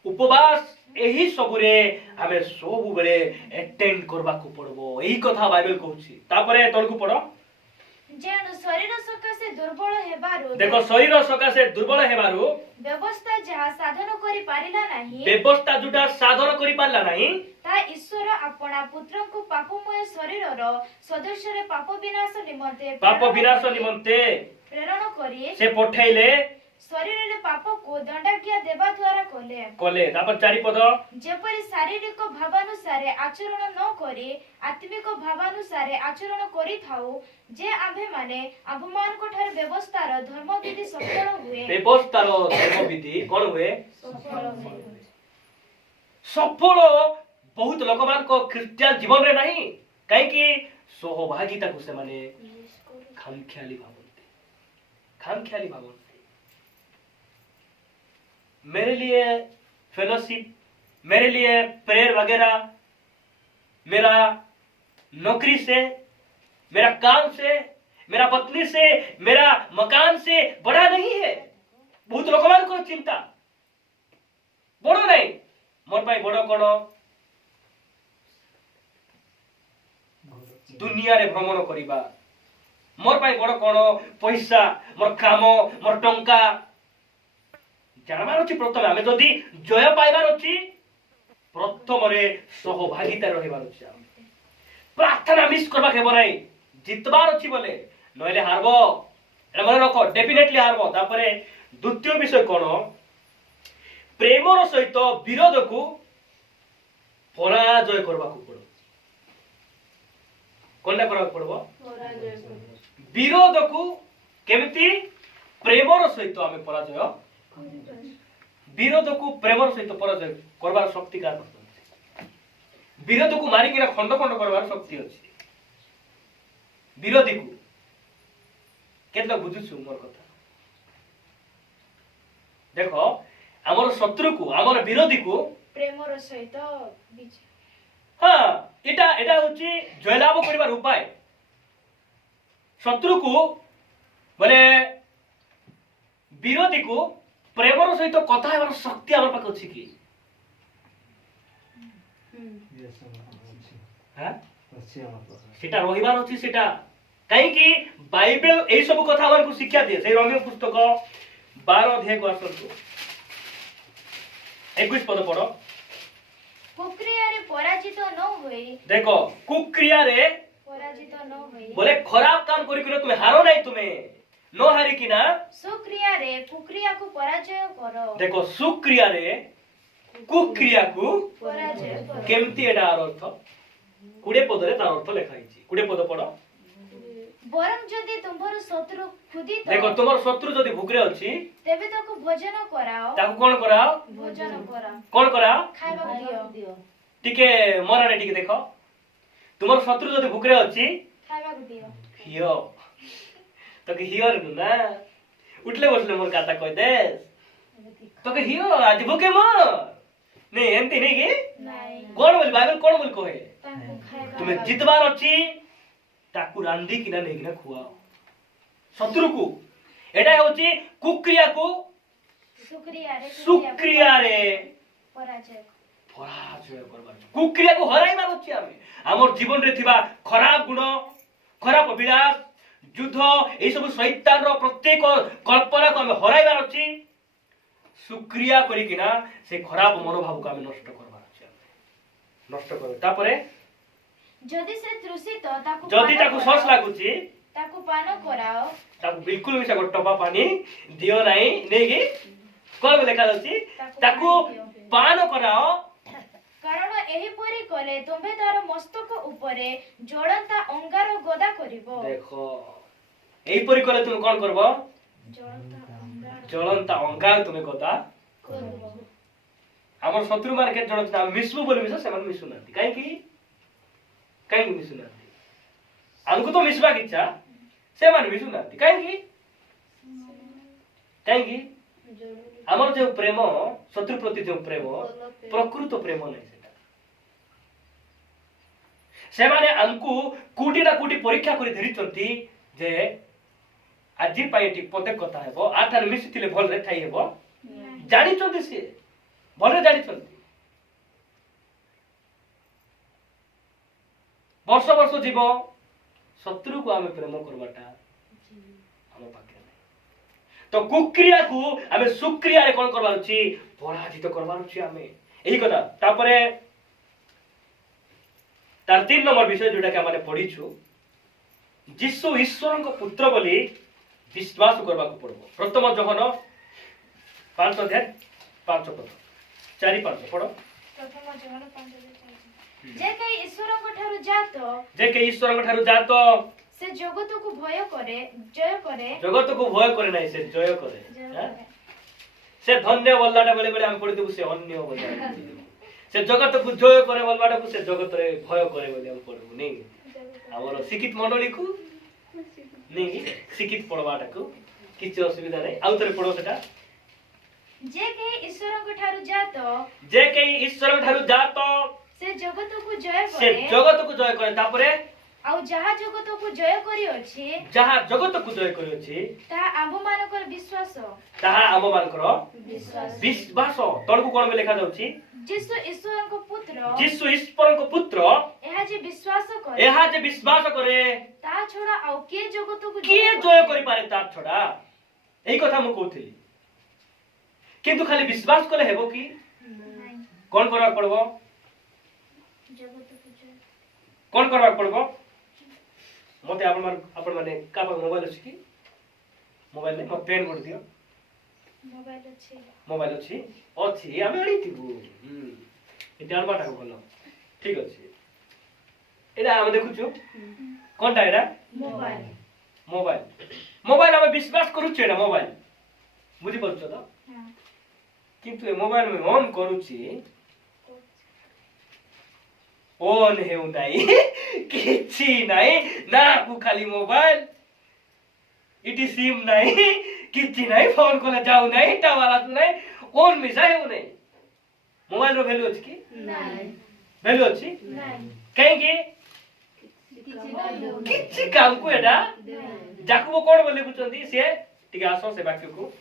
उपवास एही सबरे हमें सब बेले अटेंड करबा को पड़बो एही कथा बाइबल कहूची तापरे तळकु पढो जेन शरीर सकासे दुर्बल हेबारो देखो शरीर सकासे दुर्बल हेबारो व्यवस्था जहा साधन करि पारिला नाही व्यवस्था जुटा साधन करि पारला नाही ता ईश्वर अपना पुत्र को पापमय शरीर रो सदस्य रे पाप विनाश निमंते प्रेरण करी से पठाइले शरीर रे पाप को दंडाज्ञा देबा द्वारा कोले तापर 4 पद जेपरि शारीरिक भावानुसारे आचरण न करी आत्मिक भावानुसारे आचरण करी थाउ जे आभे माने अभिमान कोठार व्यवस्था रो धर्म विधि सफल हुए व्यवस्था रो धर्म विधि कोन हुए सफल बहुत लोक मान को क्रिश्चियन जीवन रे नहीं काई कि सहभागिता को से माने खामख्याली भावंती मेरे लिए फेलोशिप मेरे लिए प्रेयर वगैरह मेरा नौकरी से मेरा काम से मेरा पत्नी से, मेरा मकान से बड़ा नहीं है। बहुत लोक मान चिंता बड़ नहीं मोर पाई बड़ कौन दुनिया रे भ्रमण करिबा, मोर पाई बड़ कौन पैसा, मोर काम, मोर टंका जानबार अछि। प्रथम आमे जदि जय पाइबार अछि, प्रथम रे सहभागिता रहिबार अछि। प्रार्थना मिस करबा के बराई जितबार अछि बोले नहले हारबो, एटा मन रखो डेफिनेटली हारबो। तापरे द्वितीय विषय कोन, प्रेमर सहित विरोध को पराजय करबा को पड़ो। कोनटा करबा पड़बो? विरोध को केमिति प्रेमर सहित आमे पराजय, विरोध को प्रेमर सहित पराजय करबार शक्ति का करते। विरोध को मारी किना खंड खंड करबार शक्ति अछि। विरोधी को केतना बुझुछु मोर कथा देखो, हमर शत्रु को, हमर विरोधी को प्रेमर सहित विजय, हाँ एटा एटा होची जयलाभ करिबार उपाय। शत्रु को बोले विरोधी को प्रेमर सहित कथा हेबार शक्ति हमर पाख अछि कि? हां सेटा रहिबार अछि। सेटा काई कि बाइबल एई सब कथा हमर को शिक्षा दिए। से रोमियो पुस्तक 12 अध्याय को आसंतु 21 पद पढ़ो। कुक्रिया रे पराजित न होई, देखो कुक्रिया रे पराजित न होई बोले खराब काम करी कि तुम हारो नहीं, तुम्हें नो हारी कि ना सुक्रिया रे कुक्रिया को पराजय करो। देखो सुक्रिया रे कुक्रिया को पराजय करो। केमती एटा अर्थ 20 पद रे तार अर्थ लिखा हिची। 20 पद पढ़ो। बरम जदि तुमरो शत्रु खुदी तो देखो तुमर शत्रु जदि भुकरे अछि, तेबे ताको भोजन कराओ। ताको कोन कराओ? भोजन कराओ। कोन कराओ? खाइबा दियो। टिके मराने टिके देखो, तुमर शत्रु जदि भुकरे अछि, खाइबा दियो। हियो तो के हियो रे ना उठले बसले मोर काता कह दे तो के हियो आज भुके मर नहीं एंती नहीं कि नहीं कोन बोल बाइबल कोन बोल कहे ताको खाइबा तुम्हें जितबार अछि ताकू रांदी किना नहीं किना खुआओ शत्रु को। एटा होची कुक्रिया को सुक्रिया रे पराजय करबार। कुक्रिया को हराइबार अछि। आमे हमर जीवन रे थिबा खराब गुण, खराब अभिलाष, युद्ध ए सब शैतान रो प्रत्येक कल्पना को हमें हराइबार अछि। सुक्रिया करी किना से खराब मनोभाव को हमें नष्ट करबार अछि। नष्ट कर तापरे जदि से तृषित ताको जदि ताको सस लागुची ताको पान कराओ। ताको बिल्कुल मिसा को टपा पानी दियो नाही नेगी कोन लेखा अछि ताको पान कराओ। कारण एही परी कले तुम्बे तार मस्तक ऊपरे जळंता अंगार गदा करिवो। देखो एही परी कले तुम कोन करबो? जळंता अंगार तुमे गदा करबो। हमर शत्रु मार के जळंता मिसबु बोली मिसा सेमान मिसु नांती काई की मिसु नांती हमको तो मिसबा की इच्छा सेमान मिसु नांती काई की हमर जो प्रेम शत्रु प्रति जो प्रेम प्रकृत प्रेम नहीं सेटा सेमाने हमको कोटी ना कोटी परीक्षा करी धरिचंती जे आजि पाइटी पते कथा हेबो आठार मिसिथिले भल रे थाई हेबो जानि चंती से भल रे जानि चंती वर्ष वर्ष जीव शत्रु को आमे प्रेम करबाटा हम पाके नहीं। तो कुक्रिया को आमे सुक्रिया रे कोन करबार अछि? पराजित करबार अछि। आमे एही कथा तापरे तार 3 नंबर विषय जोटा के माने पढिछु यीशु ईश्वर को पुत्र बोली विश्वास करबा को पड़बो। प्रथम योहन 5 अध्याय 5 पद 4-5 पढो। प्रथम योहन 5 जे के ईश्वर को ठारू जातो, जे के ईश्वर को ठारू जातो से जगत को भय करे, जय करे। जगत को भय करे नहीं से जय करे। से धन्य बोललाटा बेले बेले हम पढि देबु से अन्य बोलला से जगत को जय करे बोलबाटा को से जगत रे भय करे बोले हम पढबु नहीं। हमर शिक्षित मंडली को नहीं शिक्षित पढबाटा को किछ असुविधा नहीं। आउ तरे पढो सेटा। जे के ईश्वर को ठारू जातो, जे के ईश्वर ठारू जातो से जगत को जय से करे। जगत को जय करे। तापरे आउ जहा जगत को जय करी अछि जहा जगत को जय करी अछि ता आम मानकर विश्वास ताहा आम मानकर विश्वास तळकु कोन में लिखा जाउछि जीसु ईश्वर को पुत्र जीसु ईश्वर को पुत्र एहा जे विश्वास करे ता छोड़ा आउ के जगत को के जय करि पारे ता छोड़ा एई कथा मु कहथि किंतु खाली विश्वास कले हेबो की कोन करबा पड़बो कोन करबा पड़बो मते आपण माने का मोबाइल अछि की मोबाइल ने मते पेन कर दियो मोबाइल अछि आमे आनी थिबु एटा अनबाटा को बोलो ठीक अछि एटा हम देखु छु कोनटा एटा मोबाइल हम विश्वास करू छी ना मोबाइल बुझि परछो तो किंतु ए मोबाइल में ऑन करू छी ऑन हेउ नाही किछि नाही ना को खाली मोबाइल इटी सिम नाही किछि नाही फोन कोले जाऊ नाही टावाला नाही ऑन मिसा हेउ नाही मोबाइल रो वैल्यू अछि की नाही वैल्यू अछि नाही काहे की किछि काम को एडा जाकू कोन बोले बुचंदी से ठीक आसो से वाक्य को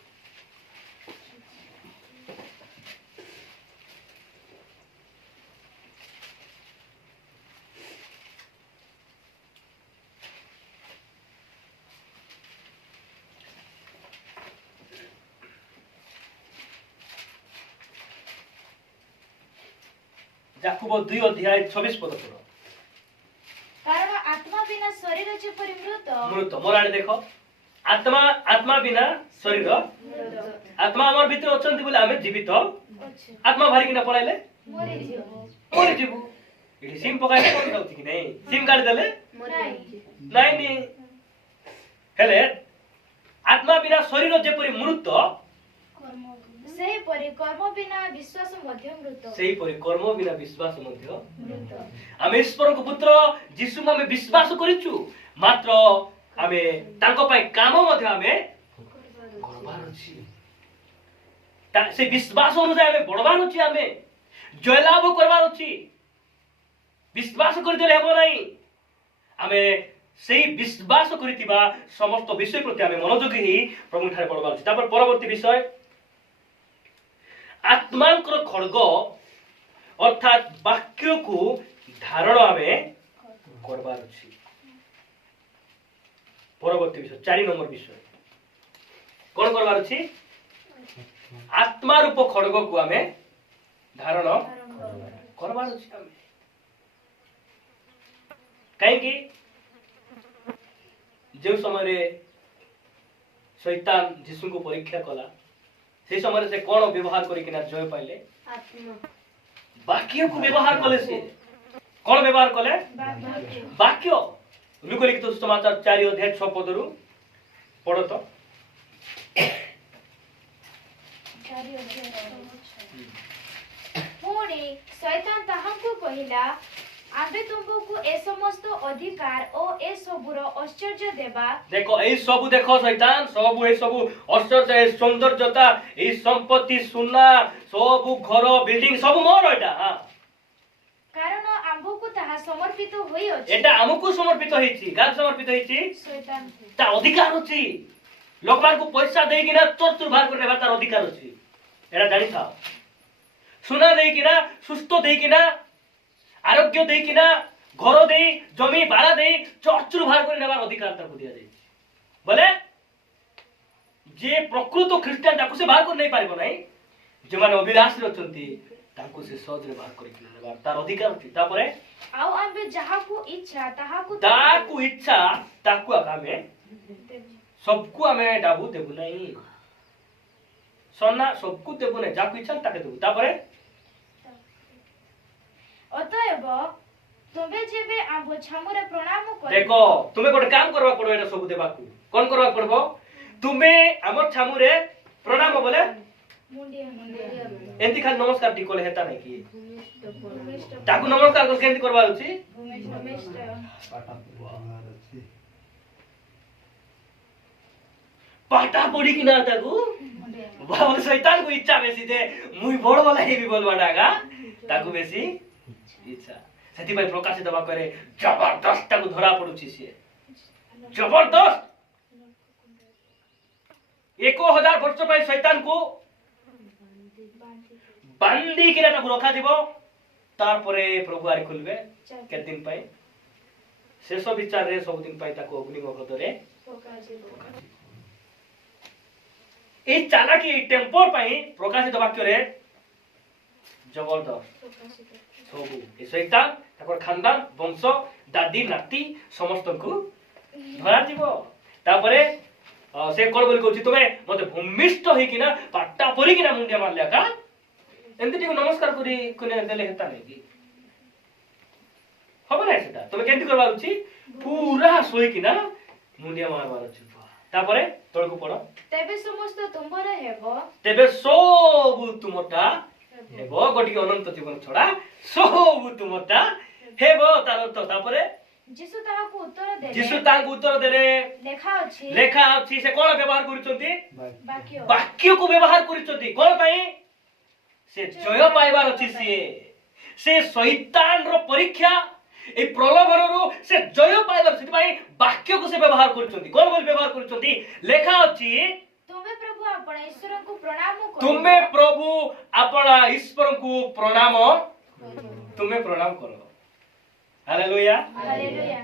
याकूब 2 अध्याय 26 पद पढ़ो कारण आत्मा बिना शरीर जेपरि मृत मोराडे देखो आत्मा बिना शरीर आत्मा हमर भीतर अछंती बोले हमें जीवित आत्मा भारी किना पळाइले मरि जीवु इडी सिम पकाइले कोन जाउती कि नै सिम काट देले नै हेले आत्मा बिना शरीर जेपरि मृत सेही परि कर्म बिना विश्वास मध्य मृत आमे ईश्वर को पुत्र यीशु में विश्वास करिछु मात्र आमे तांको पय काम मध्य आमे करबार अछि ता से विश्वास अनुसार आमे बडबार अछि आमे जयलाभ करबार अछि विश्वास करि देले हेबो नै आमे सेही विश्वास करितिबा समस्त विषय प्रति आमे मनोयोगी ही प्रभु ठारे बडबार अछि तापर परवर्ती विषय आत्मांकर खड्ग अर्थात वाक्य को धारण आमे करबार अछि परवर्ती विषय 4 नंबर विषय कोन करबार अछि आत्मा रूप खड्ग को आमे धारण करबार अछि आमे काहे कि जे समय रे शैतान यीशु को परीक्षा कला से समय से कोन व्यवहार करी किना जय पाइले आत्मा वाक्य को व्यवहार कले से कोन व्यवहार कले वाक्य लुका लिखित समाचार 4 अध्याय 6 पद रु पढो तो 4 अध्याय पुणी शैतान ताहांकु कहिला आबे तुमको ए समस्त अधिकार ओ ए सबुर आश्चर्य देबा देखो ए सब देखो शैतान सब ए सब आश्चर्य ए सौंदर्यता ए संपत्ति सुना सब घर बिल्डिंग सब मोर एटा हां कारण आम्भको ताहा समर्पित होई अछि एटा हमकु समर्पित होईछि गाल समर्पित होईछि शैतान ता अधिकार अछि लोकमान को पैसा देई किना चोर भाग करने बा तार अधिकार अछि एटा जानि था सुना देई किना सुस्त देई किना आरोग्य देई किना घर देई जमी भाड़ा देई चोर भाग करने नेबार अधिकार ताको दिया जाय बोले जे प्रकृत ख्रिस्टियन ताको से भाग कर नहीं पारिबो नाही जे माने अभिलाष रचंती ताको से सहज रे भाग करि नेबार तार अधिकार अछि तापरे आउ आबे जहाको इच्छा ताको आमे सबको आमे डाबू देबु नाही सोना सबको देबु नाही जाको इच्छा ताके देबु तापरे अतएव तुमे जेबे आबो छामुरे प्रणाम कर देखो तुमे कोड काम करबा पड़ो एटा सब देबाकू कोन करबा पड़बो तुमे हमर छामुरे प्रणाम बोले मुंडिया एंती खाली नमस्कार टी कोले हेता नै की ताकू नमस्कार को केंती करबा अछि पाटा पड़ी कि ना ताकू बाबा शैतान को इच्छा बेसी दे मुई बड़ वाला हेबी बोलबा डागा ताकू बेसी इच्छा सेति भाई प्रकाशित दबा करे जबरदस्त ताको धरा पडुची से जबरदस्त 1000 वर्ष पर शैतान को बांधी के ताको रखा दिबो तारपरे प्रभु आरे खुलबे के दिन पाए शेष विचार रे सब दिन पाए ताको अग्नि मगदरे ए चालाकी टेम्पर पाई प्रकाशित वाक्य रे जबरदस्त सब ए शैतान ताको खानदान वंश दादी नाती समस्त को धरा दिबो तापरे से कोन बोली कहछि तुमे मते भूमिष्ठ होई किना पाट्टा परी किना मुंडिया मारल्या का एमती टिको नमस्कार करी कोने देले हेता नै की खबर है सेटा तुमे केंती करबा उची पूरा सोई किना मुंडिया मारबार अछि तापरे तळको पड़ तेबे समस्त तुमर हेबो तेबे सब तुमटा हेबो गोटी अनंत जीवन छडा सब तुमटा हेबो तार अर्थ तापरे जिसु ताहाको उत्तर देले जिसु ताहाको उत्तर देले लेखा अछि से कोन व्यवहार करिसंती वाक्य को व्यवहार करिसंती कोन पई से जय पाइबार अछि से शैतान रो परीक्षा ए प्रलोभन रो से जय पाइबार अछि पई वाक्य को से व्यवहार करिसंती कोन बोल व्यवहार करिसंती लेखा अछि तुमे प्रभु आपण ईश्वर को प्रणाम करो तुमे प्रभु आपण ईश्वर को प्रणाम तुमे प्रणाम करो हालेलुया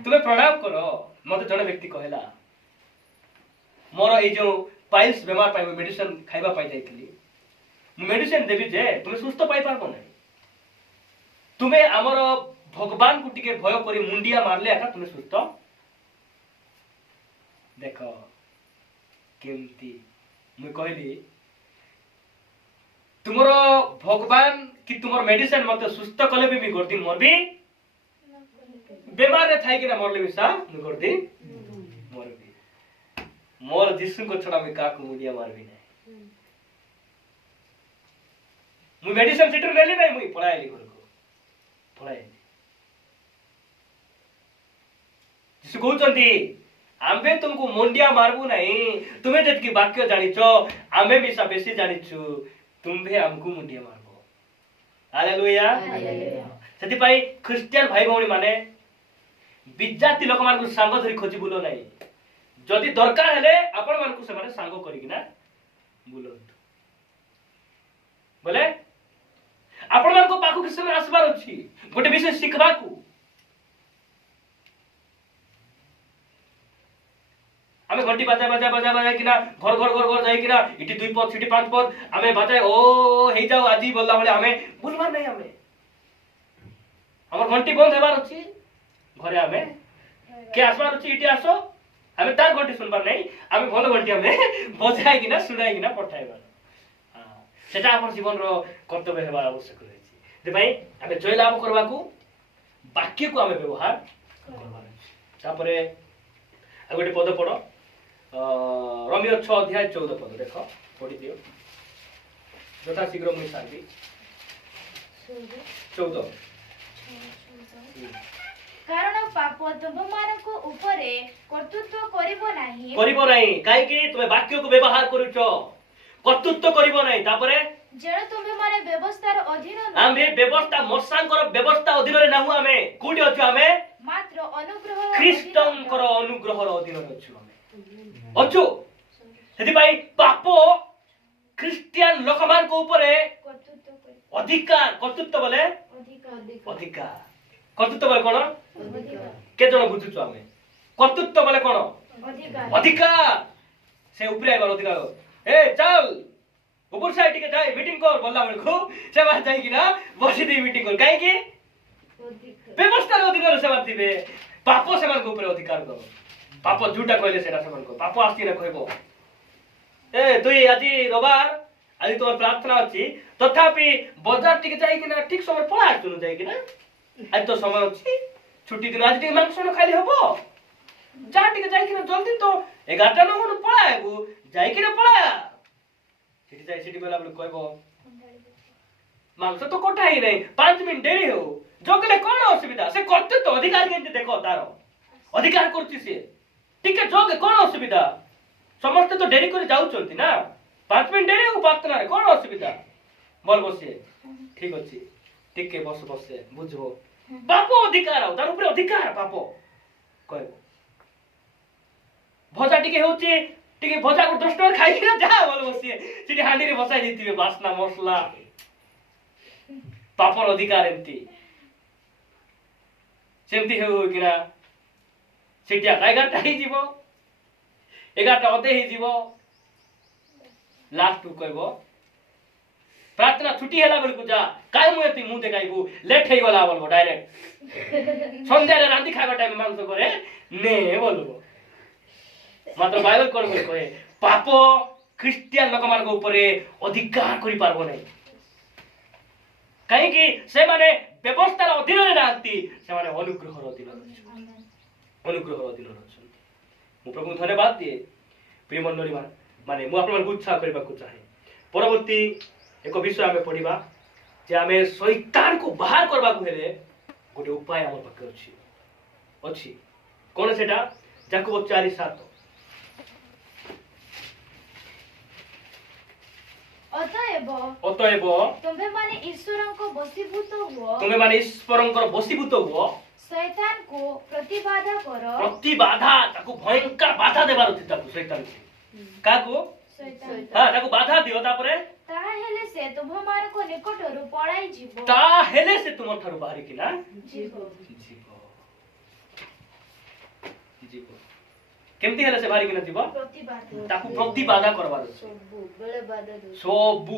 तुमे प्रणाम करो मते जने व्यक्ति कहला मोर ए जो पाइल्स बीमार पाइ मेडिसिन खाइबा पाइ जाइतली मेडिसिन देबी जे तुमे सुस्त पाइ पारबो नै तुमे हमर भगवान को टिके भय करी मुंडिया मारले आका तुमे सुस्त देखो केमती मु कहली तुमरो भगवान कि तुमर मेडिसिन मते सुस्त कले भी करदी मोर भी बीमार रे थाई किना मरले भी सा मु करदी मोर भी मोर जिसु को छोड़ा मैं का को मुंडिया मारबी नै मु मेडिसिन सेटर लेली नै मु पळायली घर को पळायली जिसु कहउचंती आम्बे तुमको मुंडिया मारबू नहीं तुम्हें जतकी वाक्य जानिचो आम्बे मिसा बेसी जानिछु तुम्बे हमको मुंडिया मारबो हालेलुया सेति पई क्रिश्चियन भाई भौणी माने विद्यार्थी लोक मान को संग धरि खोजी बुलो नहीं जदि दरकार हेले आपण मान को से माने संग करी किना बुलंतु बोले आपण मान को पाखु के समय आसबार अछि गोटे विषय सिखबा को आमे घंटी बजा किना घर जाई किना इटी 2 पद सिटी 5 पद आमे बजाय ओ हे जाओ आजी बोलला बले आमे बुलबार नहीं आमे हमर घंटी बंद हेबार अछि घरे आमे के आसबार अछि इटी आसो आमे तार घंटी सुनबार नहीं आमे भलो घंटी आमे बजाय किना सुनाई किना पठाइबार हां सेटा हमर जीवन रो कर्तव्य हेबार आवश्यक रहछि जे भाई आमे जय लाभ करबा को वाक्य को आमे व्यवहार करबार तापरे आ गोटे पद पढ़ो रोमियो 6 अध्याय 14 पद देख पढ़ी दियो यथा शीघ्र मुई सारबी 14 कारण पाप तुम मानको ऊपरे कर्तृत्व करिवो नाही काई कि तुमे वाक्य को व्यवहार करूछो कर्तृत्व करिवो नाही तापरे जेण तुमे माने व्यवस्थार अधीन आमे व्यवस्था मसांकर व्यवस्था अधीन रे नाहु आमे कोडी अछु आमे मात्र अनुग्रह ख्रीष्टंकर अनुग्रह रो अधीन रे अछु आमे अछु सेति भाई पाप क्रिश्चियन लोक मान को ऊपरे अधिकार कर्तृत्व बोले अधिकार कर्तृत्व बोले कोन के जण बुझुछु आमे कर्तृत्व बोले कोन अधिकार से ऊपरे आइबार अधिकार ए चल ऊपर साइड के जाए मीटिंग कर बोलला बळे को से बात जाई कि ना बसी दी मीटिंग कर काहे कि व्यवस्था रो अधिकार से बात दिबे पाप से मान को ऊपर अधिकार करो पाप झूठा कहले सेटा से मान को पाप आस्ती ना कहबो ए तुई आजि रबार आजि तोर प्रार्थना अछि तथापि बाजार टिके जाई कि ना ठीक समय पळा आछनु जाई कि ना आज तो समय अछि छुट्टी दिन आज टिके मांस न खाली हबो जा टिके जाई कि ना जल्दी तो 11टा न होनु पळा आबू जाई कि ना पळा सिटी जाई सिटी बेला बोले कहबो मांस तो कोठा ही नहीं 5 मिनिट देरी हो जोगले कोन असुविधा से करते तो अधिकार केंते देखो तारो अधिकार करछि से टिके जोगे कोन असुविधा समस्त तो देरी कर जाउछंती ना 5 मिनिट देरी हो प्रार्थना रे कोन असुविधा बोल बसे ठीक अछि टिके बस बसे बुझबो पाप अधिकार तार ऊपर अधिकार पाप कहब भजा टिके होचे टिके भजा को 10 टका खाई ना जा बोल बसिए सिटी हांडी रे बसाई देतिबे बासना मसला पापर अधिकार एमती सेमती हो किना सिटिया 11टा ही जीवो 11टा अधे ही जीवो लास्ट कहबो प्रार्थना छुट्टी हैला बेलकु जा काय मु एती मु देखाइबु लेट हे गला बोलबो डायरेक्ट संध्या रे रांदी खाइबा टाइम मांस करे ने बोलबो मात्र बाइबल कोन कहे पाप क्रिश्चियन लोक मान ऊपर अधिकार करि पारबो नै कहीं कि से माने व्यवस्थार अधीन रे नांती से माने अनुग्रहर अधीन अनुग्रहर अधीन रहछन मु प्रभु धन्यवाद दिए प्रिय मंडली माने मु आपन मन उत्साह करबा को चाहे परवर्ती एक विषय आमे पढिबा जे आमे शैतान को बाहर करबा को हेले गोटे उपाय हमर पाखे अछि अछि कोन सेटा याकूब 4:7 अतएव तुम्हें माने ईश्वरंको बसीभूत हुओ तुम्हें माने ईश्वरंकर बसीभूत हुओ शैतान को प्रतिबाधा करो प्रतिबाधा ताको भयंकर बाधा देबार अछि ताको शैतान काको शैतान हां ताको बाधा दियो तापरे ता हेले से तुम मानको निकटरु पळाई जीवो ता हेले से तुम ठरु बाहरी किना जीवो जीवो केमती हेले से बाहरी किना जीवो प्रतिबाधा ताको प्रतिबाधा करबार अछि सबु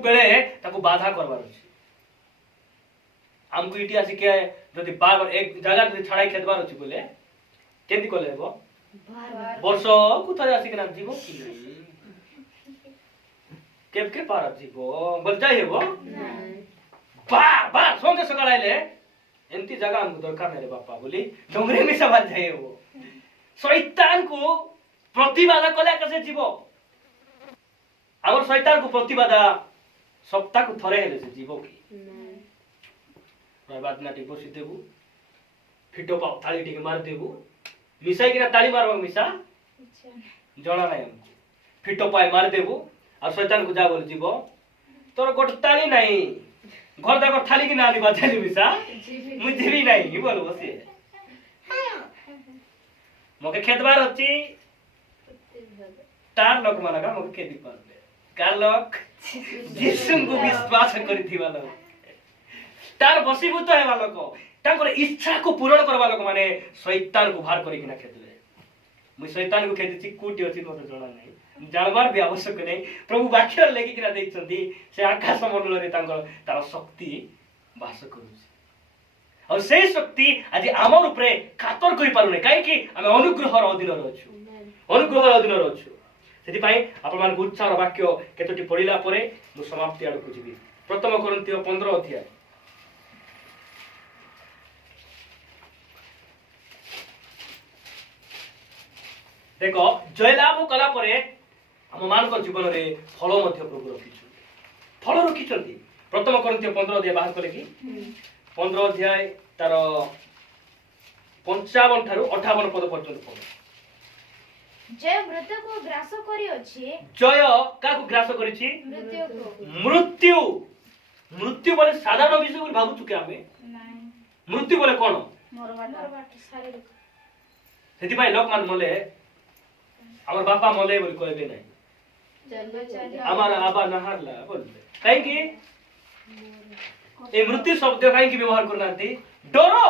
बेले ताको बाधा करबार अछि हमको इटी आसी के जदि बार एक जगह जदि छड़ाई खेतबार अछि बोले केमती कोले हेबो वर्ष कुथरे आसी के नाम जीवो कि के पार जीवो बोल जाय हेबो बार बार सोंगे सकाळ आइले एंती जगह हमको दरकार मेरे बापा बोली डोंगरे में सवाल जाय हेबो शैतान को प्रतिबाधा कले कैसे जीवो आगर शैतान को प्रतिबाधा सप्ताह को थरे हेले से जीवो की बाद नाटी बसी देबू फिटो पाव थाली टिके मार देबू मिसाई किना ताली मारबा मिसा जणा नै हमको फिटो पाए मार देबू और शैतान को जा बोल जीवो तोर गोट ताली नाही घर दाको थाली कि नाली बाजेली मिसा मु जीवी नाही बोल बसी मके खेतबार अछि तार लोक मानका मके खेती पारबे कार लोक यीशु को विश्वास करिथिबा लोक तार बसीभूत हेबा लोक ताकर इच्छा को पूर्ण करबा लोक माने शैतान को बाहर करि किना खेतले मु शैतान को खेती कुटी अछि मते जणा नै जानबार भी आवश्यक नै प्रभु वाक्य लेखि किना दैछन्ती से आकाश मंडल रे तार शक्ति वास करूछि और से शक्ति आज आमर ऊपर खातर करि पारु नै काहे कि हम अनुग्रहर अधीन रहछु अनुग्रहर अधीन रहछु सेति पई आपण मान उत्साहर वाक्य केतोटी पढिला परे मु समाप्ति आडु खुजिबी प्रथम कोरिन्थियो 15 अध्याय देखो जयलाभ कला परे हम मानक जीवन रे फल मध्य प्रभु रखिछु फल रखिछन्ती प्रथम कोरिन्थियो 15 अध्याय बाहर करे कि 15 अध्याय तार 55 ठारू 58 पद पर्यंत पढ जय मृत्यु को ग्रास करी अछि जय का को ग्रास करिछि मृत्यु को मृत्यु मृत्यु बोले साधारण विषय बोली भाबु चुके आमे नाही मृत्यु बोले कोन मरबाट शारीरिक सेति भाई लोक मान मोले हमर बापा मोले बोली कहबे नाही हमारा आबा नहारला बोलबे काहे कि ए मृत्यु शब्द काहे कि व्यवहार करनाती डरो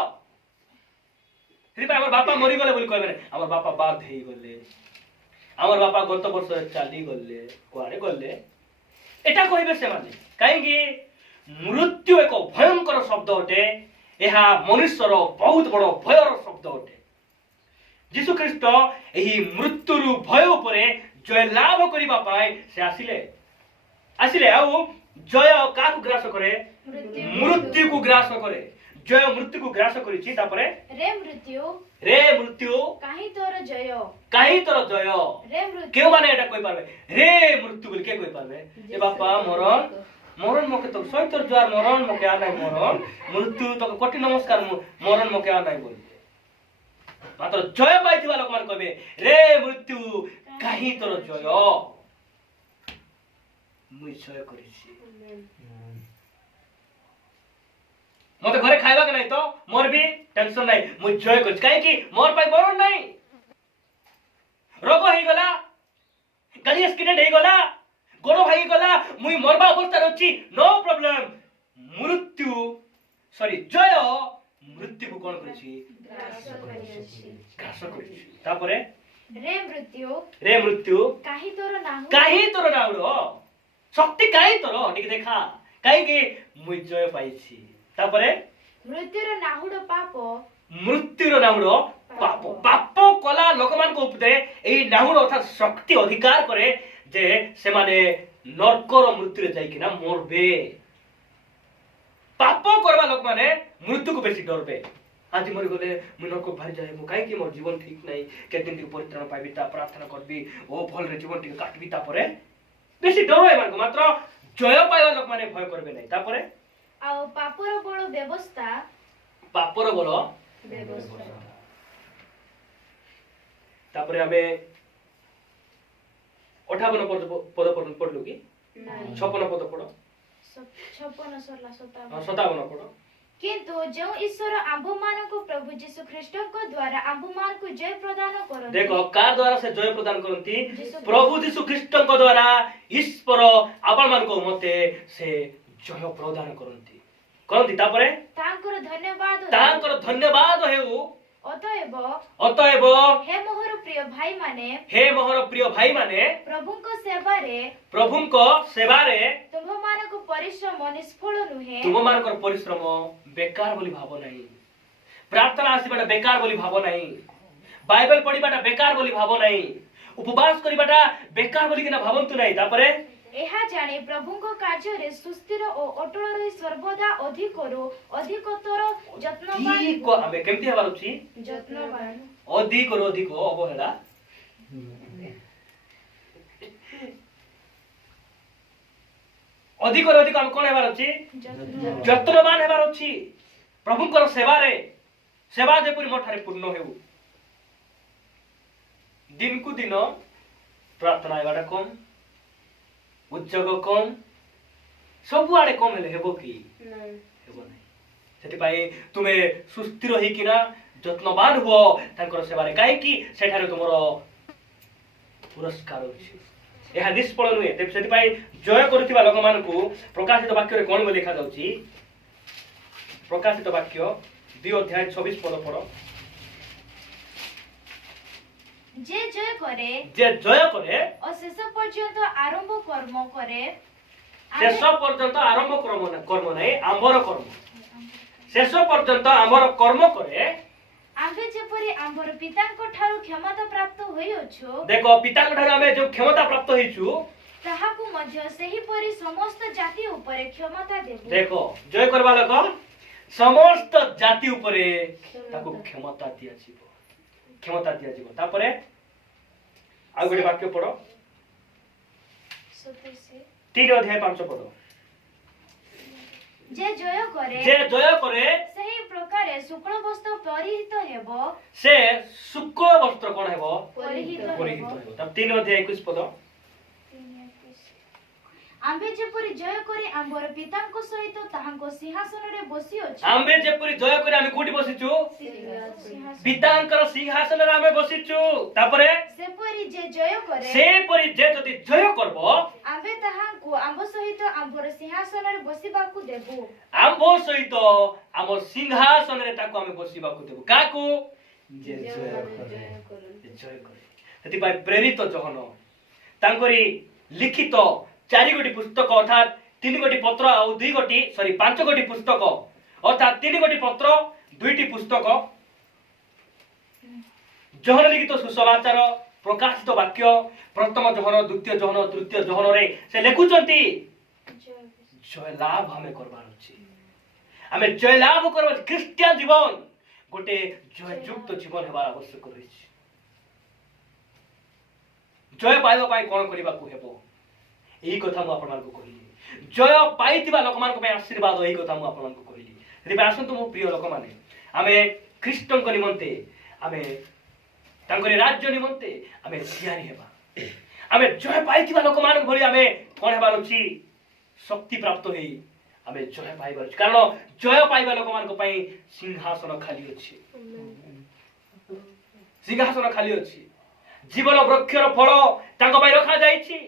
सेति भाई हमर बापा मरि गले बोली कहबे नाही हमर बापा बाध हेई गले हमर बापा गत वर्ष चाली गले कुआरे गले एटा कहबे से माने काहे कि मृत्यु एक भयंकर शब्द अटे एहा मनुष्यर बहुत बड़ भयर शब्द अटे जीशु ख्रीष्ट एही मृत्युरु भय उपरे जय लाभ करिबा पाए से आसिले आउ जय काकु ग्रास करे मृत्यु को ग्रास करे जय मृत्यु को ग्रास करिछि तापरे रे मृत्यु काहे तोर जय रे मृत्यु केउ माने एटा कहि पारबे रे मृत्यु बोल के कहि पारबे ए बापा मरण मके तो सैतर ज्वार मरण मके आ नाही मरण मृत्यु तो कोटि नमस्कार मरण मके आ नाही बोल मात्र जय पाइथिबा लोक मान कहबे रे मृत्यु काहे तोर जय मुई जय करिछि मते घरे खाइबा के नहीं तो मोर भी टेंशन नहीं मुई जय करिछि काहे कि मोर पाई मरण नहीं रोग होई गला गाड़ी एक्सीडेंट होई गला गोड़ो भाई गला मुई मरबा अवस्था रछि नो प्रॉब्लम मृत्यु सॉरी जय मृत्यु को कोन करिछि ग्रास करिछि तापरे रे मृत्यु काहे तोर नाउरो शक्ति काहे तोर ठीक देखा काहे कि मुई जय पाइछि तापरे मृत्युर नाउरो पाप पाप कला लोकमान को उपदे एई नाउरो अर्थात शक्ति अधिकार करे जे से माने नरकर मृत्यु रे जाई कि ना मरबे पाप करबा लोक माने मृत्यु को बेसी डरबे आज मरि गले मु नरक भारी जाय मु काहे कि मोर जीवन ठीक नै के दिन के परित्राण पाइबी ता प्रार्थना करबी ओ भल रे जीवन ठीक काटबी ता परे बेसी डर है मानको मात्र जय पाइबा लोक माने भय करबे नै ता परे आ पापर बड़ व्यवस्था ता परे हमें 58 पद पढ़लु कि 56 पद पढ़ो 56 सरला 57 पढ़ो किंतु जो ईश्वर आंबो मान को प्रभु यीशु ख्रीष्ट को द्वारा आंबो मान को जय प्रदान करନ୍ତି देखो कार द्वारा से जय प्रदान करନ୍ତି प्रभु यीशु ख्रीष्ट को द्वारा ईश्वर आपण मान को मते से जय प्रदान करନ୍ତି तापरे तांकर धन्यवाद हेउ अतएव हे मोहर प्रिय भाई माने प्रभु को सेवारे तुम मान को परिश्रम निष्फल नुहे तुम मान को परिश्रम बेकार बोली भाव नहीं प्रार्थना आसीबाटा बेकार बोली भाव नहीं बाइबल पढिबाटा बेकार बोली भाव नहीं उपवास करिबाटा बेकार बोली किना भावंतु नहीं तापरे एहा जाने प्रभु को कार्य रे सुस्थिर ओ अटल रही सर्वदा अधिकतर जत्नवान को हमें केमती हेबार अछि जत्नवान अधिक अवहेला अधिक हम कोन हेबार अछि जत्नवान हेबार अछि प्रभु को सेवा जेपुरी मोठारे पूर्ण हेउ दिन को दिन प्रार्थना हेबाटा कम उद्योग कम सब आड़े कम हेबो कि हेबो नै सेति पाई तुमे सुस्थिर होई किना जत्नवान हो तांकर सेवारे काहे कि सेठारे तुमरो पुरस्कार अछि एहा निष्फल नुहे सेति पाई जय करथिबा लोक मान को प्रकाशित वाक्य रे कोन लिखा जाउछि प्रकाशित वाक्य 2 अध्याय 26 पद पढ़ो जे जय करे और शेष पर्यंत आरंभ कर्म नहीं आंबर कर्म शेष पर्यंत आंबर कर्म करे आंबे जेपरि आंबर पितांको ठारू क्षमता प्राप्त होइछु देखो पितांको ठारू आमे जो क्षमता प्राप्त होइछु ताहाकु मध्य सेही परि समस्त जाति ऊपर क्षमता देबो देखो जय करबा लोक समस्त जाति ऊपर ताको क्षमता दिया जीवो तापरे आ गोटे वाक्य पढ़ो 3 अध्याय 5 पद जे जय करे सही प्रकार शुक्ल वस्त्र परिहित हेबो से शुक्ल वस्त्र कोन हेबो परिहित हेबो तब 3 अध्याय 21 पद आंबे जेपरि जय करे आंबर पितांको सहित ताहांको सिंहासन रे बसी अछि आंबे जेपरि जय करे आमे कोठी बसिछु पितांकर सिंहासन रे आमे बसिछु तापरे सेपरि जे जय करे सेपरि जे जति जय करबो आंबे ताहांको आंब सहित आंबर सिंहासन रे बसिबाकू देबो आंब सहित आम सिंहासन रे ताको आमे बसिबाकू देबो काकू जे जय करे सेति पाई प्रेरित जहन तांकरी लिखित 4 गोटी पुस्तक अर्थात 3 गोटी पत्र और 2 गोटी सॉरी 5 गोटी पुस्तक अर्थात 3 गोटी पत्र 2टी पुस्तक जहन लिखित सुसमाचार प्रकाशित वाक्य प्रथम जहन द्वितीय जहन तृतीय जहन रे से लेखुचंती जय लाभ हमें करबार अछि हमें जय लाभ करबा क्रिश्चियन जीवन गोटे जय युक्त जीवन हेबार आवश्यक रहिछि जय पाइबा पाई कोन करिबा को हेबो एही कथा मु आपन मानको कहिली जय पाइतिबा लोक मानको पे आशीर्वाद एही कथा मु आपन मानको कहिली रे आसंतु मो प्रिय लोक माने आमे ख्रीष्टन को निमंते आमे तांकरे राज्य निमंते आमे तयारी हेबा आमे जय पाइथिबा लोक मान भली आमे कोन हेबार अछि शक्ति प्राप्त होई आमे जय पाइबार अछि कारण जय पाइबा लोक मान को पई सिंहासन खाली अछि सिंहासन खाली अछि जीवन वृक्षर फल तांको पई रखा जाईछि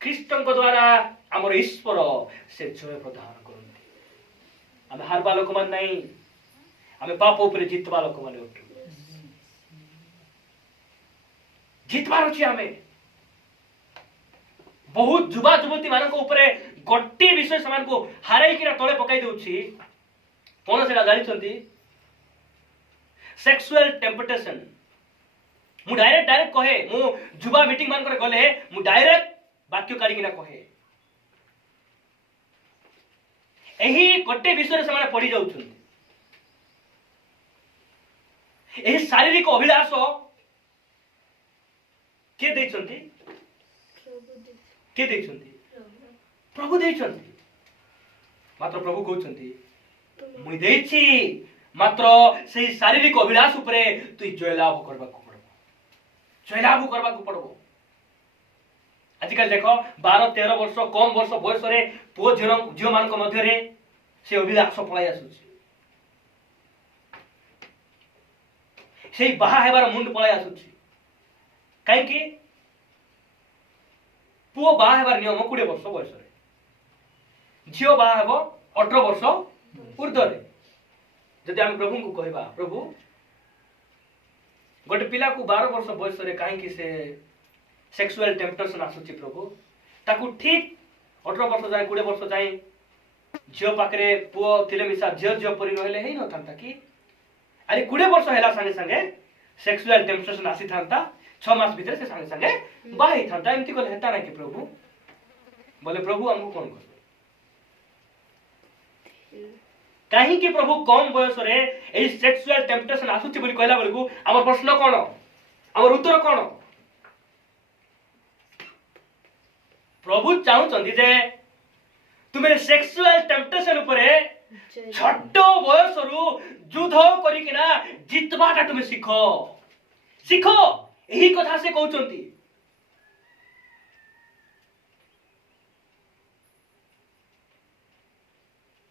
ख्रीष्टଙ୍କ द्वारा हमर ईश्वर से जय प्रदान करନ୍ତି आमे हारबा लोक मान नहीं आमे पाप ऊपर जितबा लोक मान उठु जितबार अछि आमे बहुत युवा युवती मान को ऊपर गोटे विषय समान को हाराई किना तळे पकाई देउछि कोन सेटा जानि छथि सेक्सुअल टेम्पटेशन मु डायरेक्ट कहे मु युवा मीटिंग मान करे गले मु डायरेक्ट वाक्य काढी किना कहे एही गोटे विषय समान पढ़ी जाउछन एही शारीरिक अभिलाष के दैछन्ति के दैछन्ति प्रभु दैछन्ति मात्र प्रभु कहउछन्ति मुई देछि मात्र सेही शारीरिक अभिलाष उपरे तु जयलाभ करबा को पड़बो जयलाभ करबा को पड़बो आजकल देखो 12-13 वर्ष कम वर्ष बयस रे पो झियो मान को मध्य रे से अभिलाष पळाई आसुछि सेही बाहा हेबार मुंड पळाई आसुछि काई कि पो बाहा हेबार नियम 20 वर्ष बयस रे झियो बाहा हेबो 18 वर्ष ऊर्ध्व रे जदि हम प्रभु को कहबा प्रभु गोटे पिला को 12 वर्ष बयस रे काई कि से सेक्सुअल टेम्पटेशन आसुची प्रभु ताकू ठीक 18 वर्ष जाए 20 वर्ष जाए झियो पाखरे पुओ थिले मिसा झियो परि रहले हेई न थांता कि अरे 20 वर्ष हैला संगे संगे सेक्सुअल टेम्पटेशन आसी थांता 6 मास भीतर से संगे संगे बाही थांता एमती कोले हेता ना कि प्रभु बोले प्रभु हमको कोन कर काहे कि प्रभु कम बयस रे एई सेक्सुअल टेम्पटेशन आसुची बोली कहला बेलकू हमर प्रश्न कोन हमर उत्तर कोन प्रभु चाहूचंदी जे तुमे सेक्सुअल टेम्पटेशन उपरे छोटो बयस रु युद्ध करिकिना जितबाटा तुमे सिखो सिखो एही कथा से कहउचंती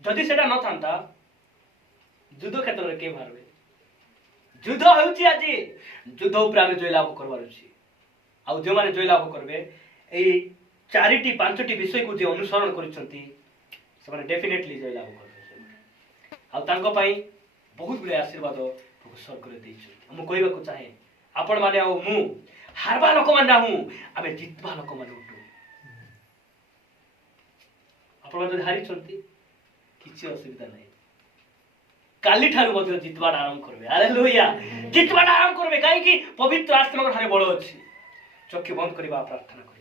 जदि सेटा न थांता युद्ध क्षेत्र रे के मारबे युद्ध होउची आजी युद्ध ऊपर आमे जयलाभ करबार अछि आ जे माने जयलाभ करबे एई 4-5 विषय को जे अनुसरण करिसंती से माने डेफिनेटली जयलाभ करबे आ तांको पई बहुत बड़े आशीर्वाद प्रभु स्वर्ग रे दैछ हम कहबा को चाहे आपण माने आ मु हारबा लोक मान ना हूं आमे जितबा लोक मान उठू आपण जदि हारि छंती किछि असुविधा नहीं काली ठारू मध्ये जितबा आरंभ करबे हालेलुया जितबा आरंभ करबे काहे कि पवित्र आत्मा ठारे बळ अछि चक्षु बंद करबा प्रार्थना करबा